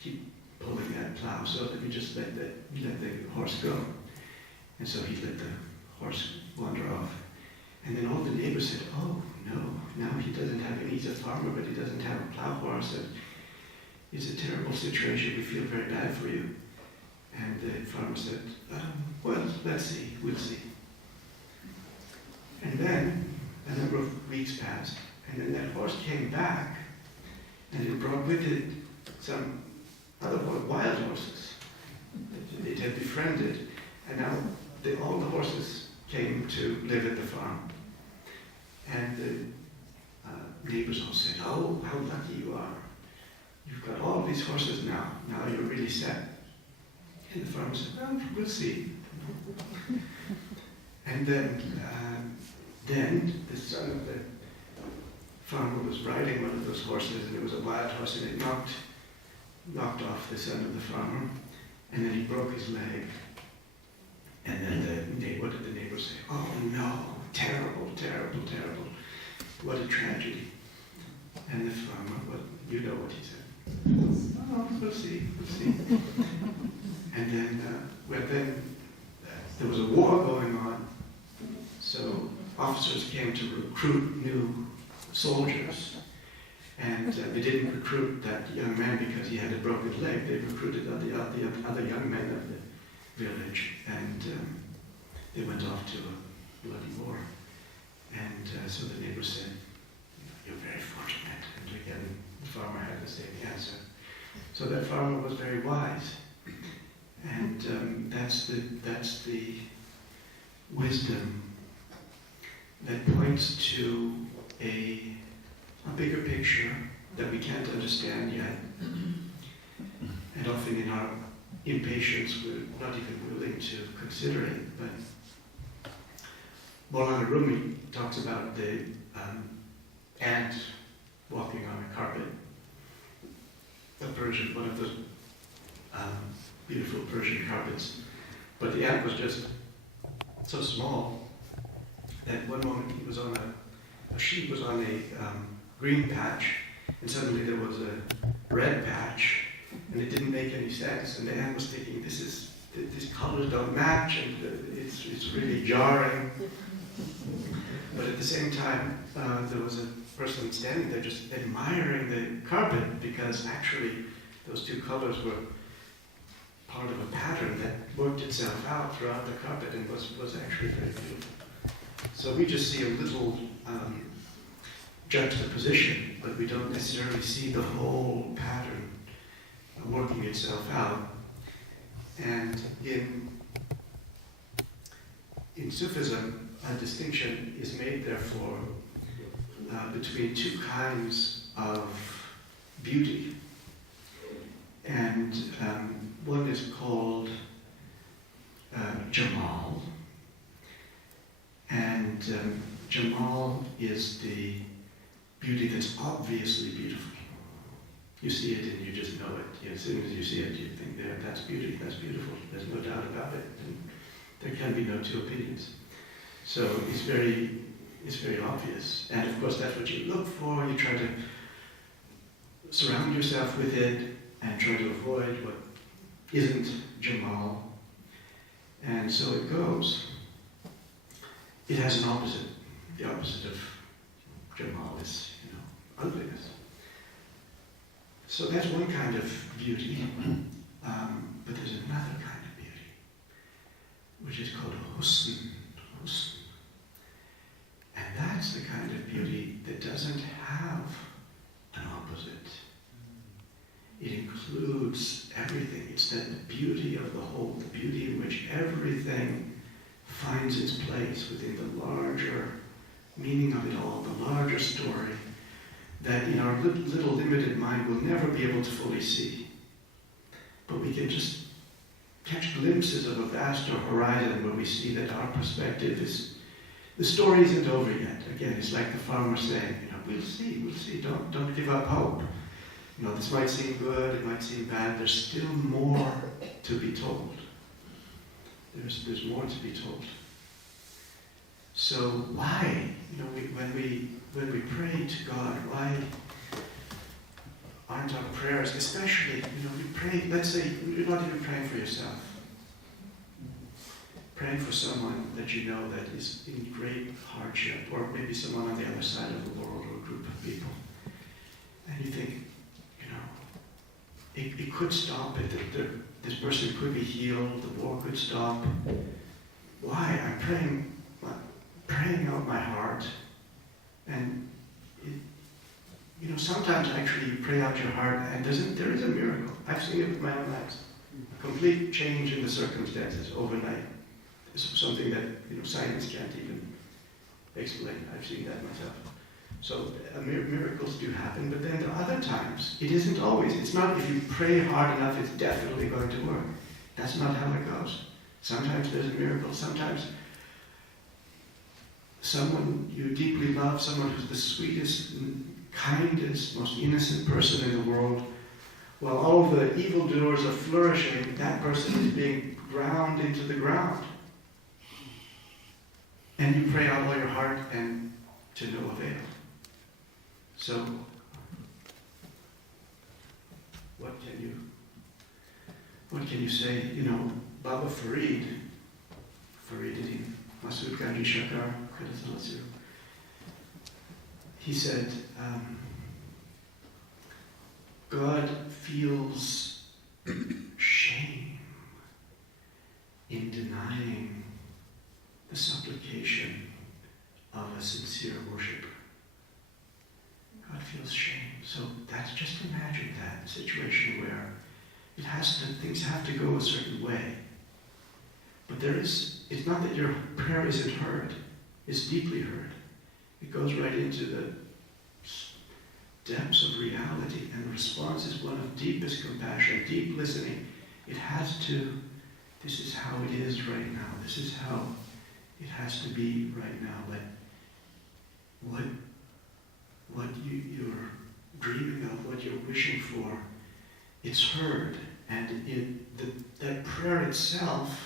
keep pulling that plow, so let me just let the horse go. And so he let the horse wander off. And then all the neighbors said, oh no, now he doesn't have he's a farmer, but he doesn't have a plow horse. And it's a terrible situation, we feel very bad for you. And the farmer said, well, let's see, we'll see. And then a number of weeks passed, and then that horse came back, and it brought with it some other wild horses. it had befriended, and now all the horses came to live at the farm. And the neighbors all said, "Oh, how lucky you are. You've got all these horses now. Now you're really set." And the farmer said, "Well, we'll see." And then the son of the farmer was riding one of those horses, and it was a wild horse, and it knocked off the son of the farmer, and then he broke his leg. And then what did the neighbor say? "Oh no, terrible, terrible, terrible. What a tragedy." And the farmer, you know what he said. "Oh, we'll see, we'll see." And then, there was a war going on, so officers came to recruit new soldiers. And they didn't recruit that young man because he had a broken leg. They recruited the other young men of the village, and they went off to a bloody war. And so the neighbor said, "You're very fortunate." And again, the farmer had the same answer. So that farmer was very wise. And that's the wisdom that points to a bigger picture that we can't understand yet. And often in our impatience, we're not even willing to consider it. But Maulana Rumi talks about the ant walking on a carpet. One of those beautiful Persian carpets. But the ant was just so small that one moment he was on a sheep was on a green patch, and suddenly there was a red patch, and it didn't make any sense. And the ant was thinking, these colors don't match, and it's really jarring. But at the same time, there was a person standing there just admiring the carpet, because actually those two colors were part of a pattern that worked itself out throughout the carpet and was actually very beautiful. So we just see a little juxtaposition, but we don't necessarily see the whole pattern working itself out. And in Sufism, a distinction is made, therefore, between two kinds of beauty. And one is called Jamal. And Jamal is the beauty that's obviously beautiful. You see it and you just know it. As soon as you see it, you think, there, that's beauty, that's beautiful. There's no doubt about it. And there can be no two opinions. So it's very obvious. And of course, that's what you look for. You try to surround yourself with it and try to avoid what isn't Jamal. And so it goes. It has an opposite. The opposite of Jamal is, ugliness. So that's one kind of beauty. But there's another kind of beauty, which is called husn. And that's the kind of beauty that doesn't have an opposite. It includes everything. It's that the beauty of the whole, the beauty in which everything finds its place within the larger meaning of it all, the larger story that in our little limited mind we'll never be able to fully see. But we can just catch glimpses of a vaster horizon where we see that our perspective is, the story isn't over yet. Again, it's like the farmer saying, we'll see, don't give up hope. This might seem good, it might seem bad, there's still more to be told. There's more to be told. So why, when we pray to God, why aren't our prayers, especially, we pray, let's say, you're not even praying for yourself. Praying for someone that you know that is in great hardship, or maybe someone on the other side of the world, or a group of people. And you think, it could stop, this person could be healed, the war could stop. Why? I'm praying out my heart. And, sometimes actually you pray out your heart and there is a miracle. I've seen it with my own eyes. A complete change in the circumstances overnight is something that science can't even explain. I've seen that myself. So miracles do happen, but then there are other times. It isn't always. It's not if you pray hard enough, it's definitely going to work. That's not how it goes. Sometimes there's a miracle. Sometimes someone you deeply love, someone who's the sweetest, kindest, most innocent person in the world, while all the evildoers are flourishing, that person is being ground into the ground. And you pray out all your heart and to no avail. So, what can you say? Baba Faridin, Masud Gandhi Shakar, he said, God feels shame in denying the supplication of a sincere worshiper. God feels shame. So that's just imagine that situation where things have to go a certain way. But it's not that your prayer isn't heard, it's deeply heard. It goes right into the depths of reality, and the response is one of deepest compassion, deep listening. This is how it is right now. This is how it has to be right now. But what you're dreaming of, what you're wishing for, it's heard. And that prayer itself,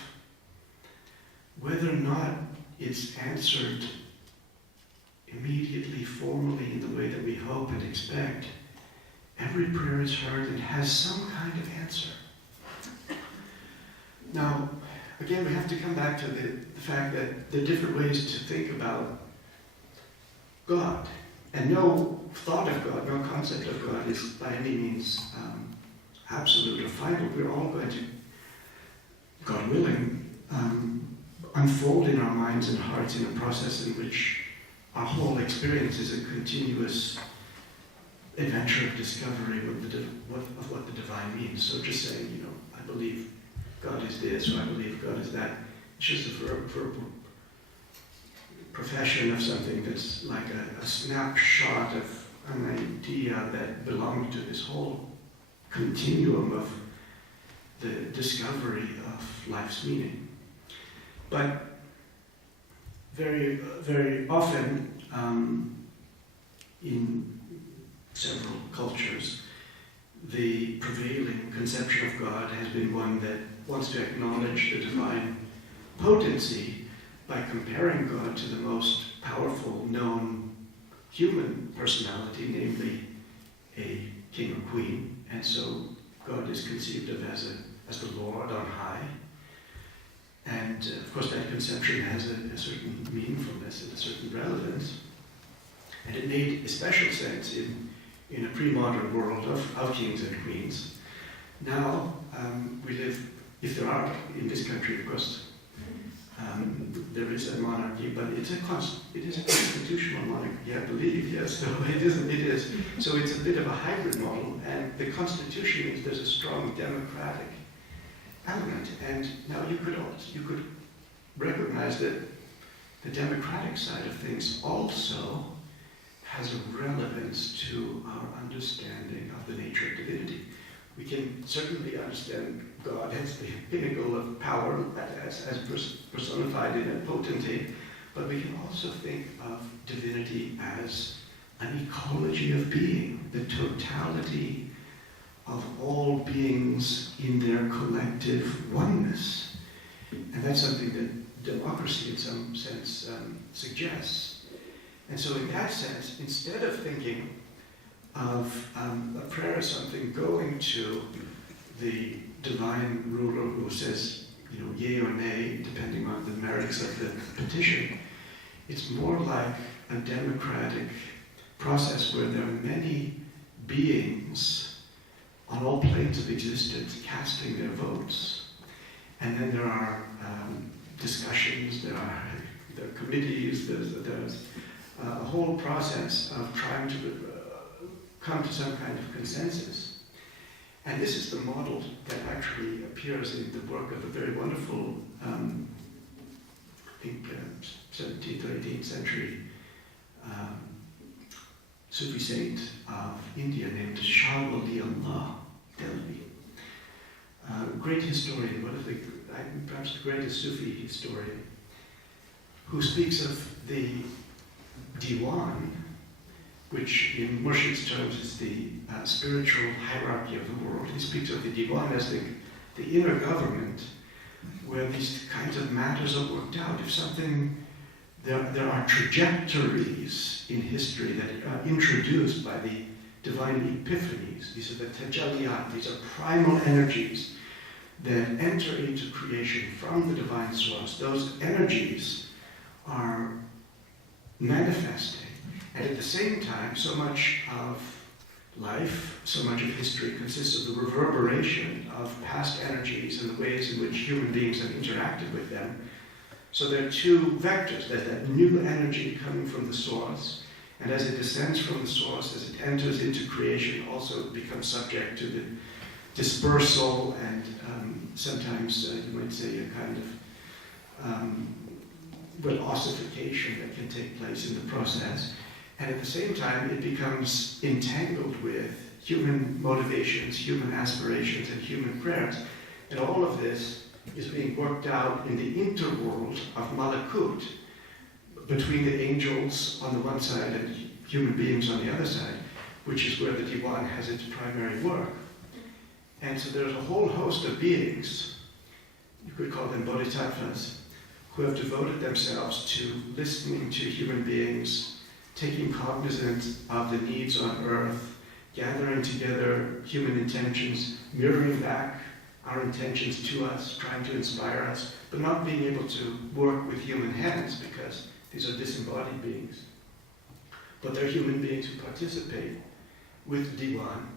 whether or not it's answered immediately, formally, in the way that we hope and expect, every prayer is heard and has some kind of answer. Now, again, we have to come back to the fact that there are different ways to think about God. And no thought of God, no concept of God is by any means absolute or final. We're all going to, God willing, unfold in our minds and hearts in a process in which our whole experience is a continuous adventure of discovery of what the divine means. So just saying, I believe God is this, or I believe God is that, it's just a verbal profession of something that's like a snapshot of an idea that belonged to this whole continuum of the discovery of life's meaning. But very, very often in several cultures, the prevailing conception of God has been one that wants to acknowledge the divine potency by comparing God to the most powerful known human personality, namely a king or queen. And so God is conceived of as the Lord on high. And of course that conception has a certain meaningfulness and a certain relevance. And it made a special sense in a pre-modern world of kings and queens. Now we live, if there are in this country, of course, there is a monarchy, but it is a constitutional monarchy, I believe, yes. So it is. So it's a bit of a hybrid model, and the Constitution means there's a strong democratic element. And now you could recognize that the democratic side of things also has a relevance to our understanding of the nature of divinity. We can certainly understand God as the pinnacle of power, as personified in a potentate, but we can also think of divinity as an ecology of being, the totality of all beings in their collective oneness. And that's something that democracy in some sense suggests. And so in that sense, instead of thinking of a prayer as something going to the divine ruler who says, yea or nay, depending on the merits of the petition, it's more like a democratic process where there are many beings on all planes of existence casting their votes. And then there are discussions, there are committees, there's a whole process of trying to come to some kind of consensus. And this is the model that actually appears in the work of a very wonderful, I think, 17th or 18th century Sufi saint of India named Shah Wali Allah Delhi. Great historian, perhaps the greatest Sufi historian, who speaks of the Diwan, which in Murshid's terms is the spiritual hierarchy of the world. He speaks of the Diwan as the inner government, where these kinds of matters are worked out. If something, there are trajectories in history that are introduced by the divine epiphanies. These are the tajalliyat, these are primal energies that enter into creation from the divine source. Those energies are manifesting. And at the same time, so much of life, so much of history consists of the reverberation of past energies and the ways in which human beings have interacted with them. So there are two vectors. There's that new energy coming from the source, and as it descends from the source, as it enters into creation, also becomes subject to the dispersal and sometimes you might say a kind of ossification that can take place in the process. And at the same time, it becomes entangled with human motivations, human aspirations, and human prayers. And all of this is being worked out in the interworld of Malakut, between the angels on the one side and human beings on the other side, which is where the Diwan has its primary work. And so there's a whole host of beings, you could call them bodhisattvas, who have devoted themselves to listening to human beings, taking cognizance of the needs on earth, gathering together human intentions, mirroring back our intentions to us, trying to inspire us, but not being able to work with human hands because these are disembodied beings. But they're human beings who participate with the Diwan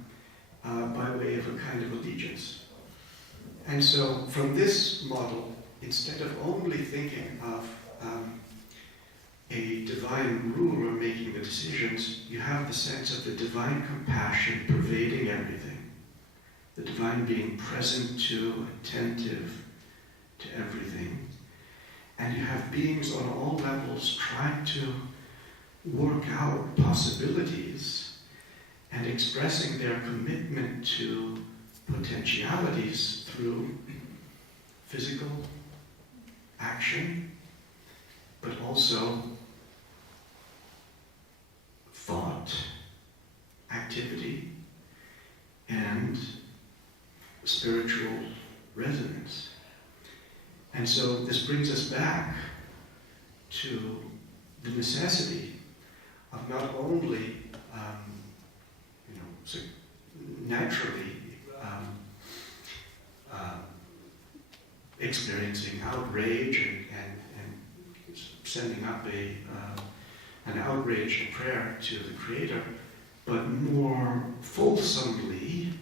by way of a kind of allegiance. And so from this model, instead of only thinking of a divine ruler making the decisions, you have the sense of the divine compassion pervading everything. The divine being present to, attentive to everything. And you have beings on all levels trying to work out possibilities and expressing their commitment to potentialities through physical action, but also thought, activity, and spiritual resonance. And so this brings us back to the necessity of not only, naturally experiencing outrage and sending up an outrage and prayer to the Creator, but more fulsomely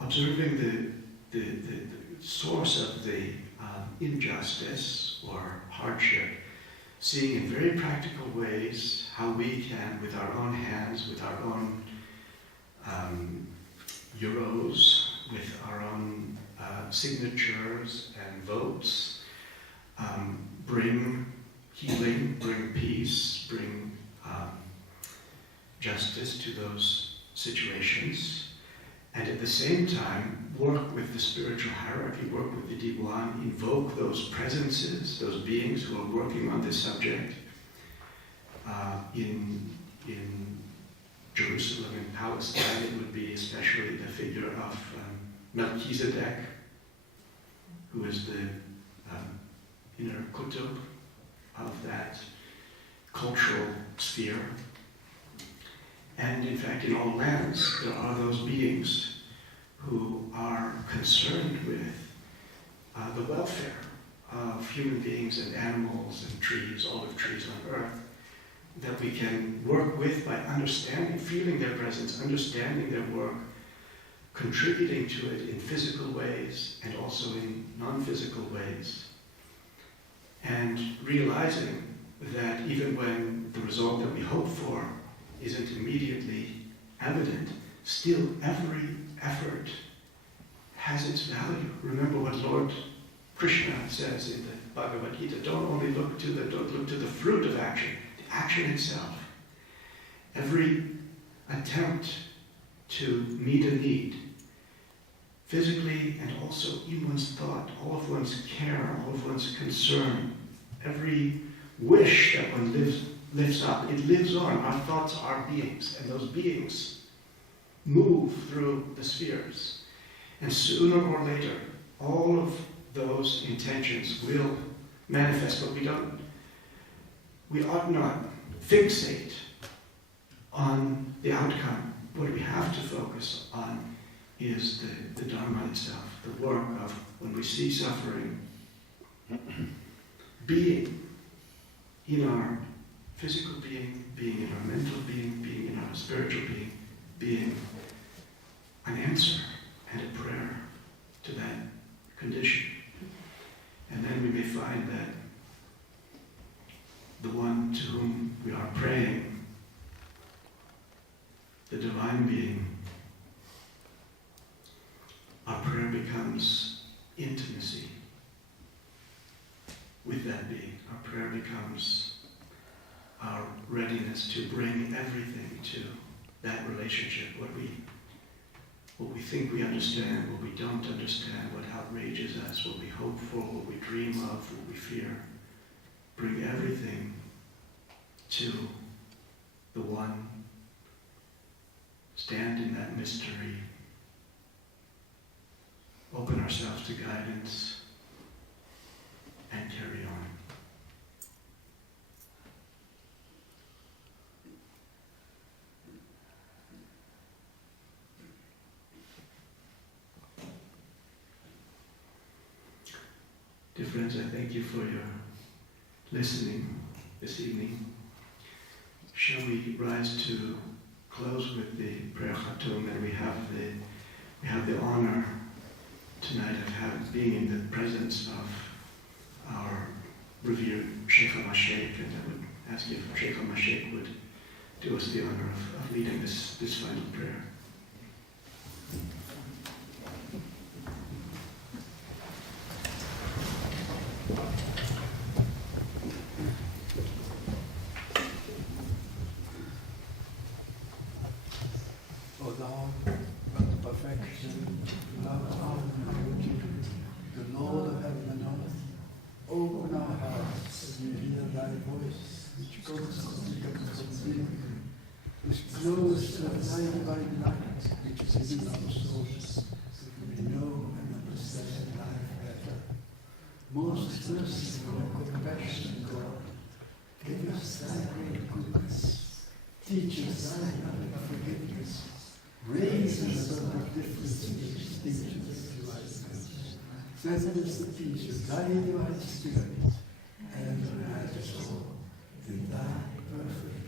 observing the source of the injustice or hardship, seeing in very practical ways how we can, with our own hands, with our own euros, with our own signatures and votes, bring healing, bring peace, bring justice to those situations, and at the same time work with the spiritual hierarchy, work with the Diwan, invoke those presences, those beings who are working on this subject. In Jerusalem, in Palestine, it would be especially the figure of Melchizedek, who is the inner kutub of that cultural sphere. And in fact, in all lands, there are those beings who are concerned with the welfare of human beings and animals and trees, olive trees on earth, that we can work with by understanding, feeling their presence, understanding their work, contributing to it in physical ways and also in non-physical ways, and realizing that even when the result that we hope for isn't immediately evident, still every effort has its value. Remember what Lord Krishna says in the Bhagavad Gita, don't look to the fruit of action, the action itself. Every attempt to meet a need, physically and also in one's thought, all of one's care, all of one's concern, every wish that one lifts up, it lives on. Our thoughts are beings, and those beings move through the spheres. And sooner or later, all of those intentions will manifest, but we ought not fixate on the outcome. What we have to focus on is the Dharma itself, the work of when we see suffering, being in our physical being in our mental being in our spiritual being an answer and a prayer to that condition. And then we may find that the one to whom we are praying, the divine being, our prayer becomes intimacy with that being. Our prayer becomes our readiness to bring everything to that relationship, what we think we understand, what we don't understand, what outrages us, what we hope for, what we dream of, what we fear. Bring everything to the one. Stand in that mystery. Open ourselves to guidance and carry on. Dear friends, I thank you for your listening this evening. Shall we rise to close with the prayer khatum, and we have the honor tonight of being in the presence of our revered Sheikh HaMashiach, and I would ask if Sheikh HaMashiach would do us the honor of leading this final prayer. O thou, the perfection, love, and beauty, the Lord of heaven and earth, open our hearts and hear thy voice, which goes to the depths of being, which flows to thy divine light, which is in our souls, that we may know and understand life better. Most merciful and compassionate God, give us thy great goodness, teach us thy loving forgiveness, raise us above differences and distinctions to righteousness. Send us the peace of thy divine spirit, and unite us all in thy perfect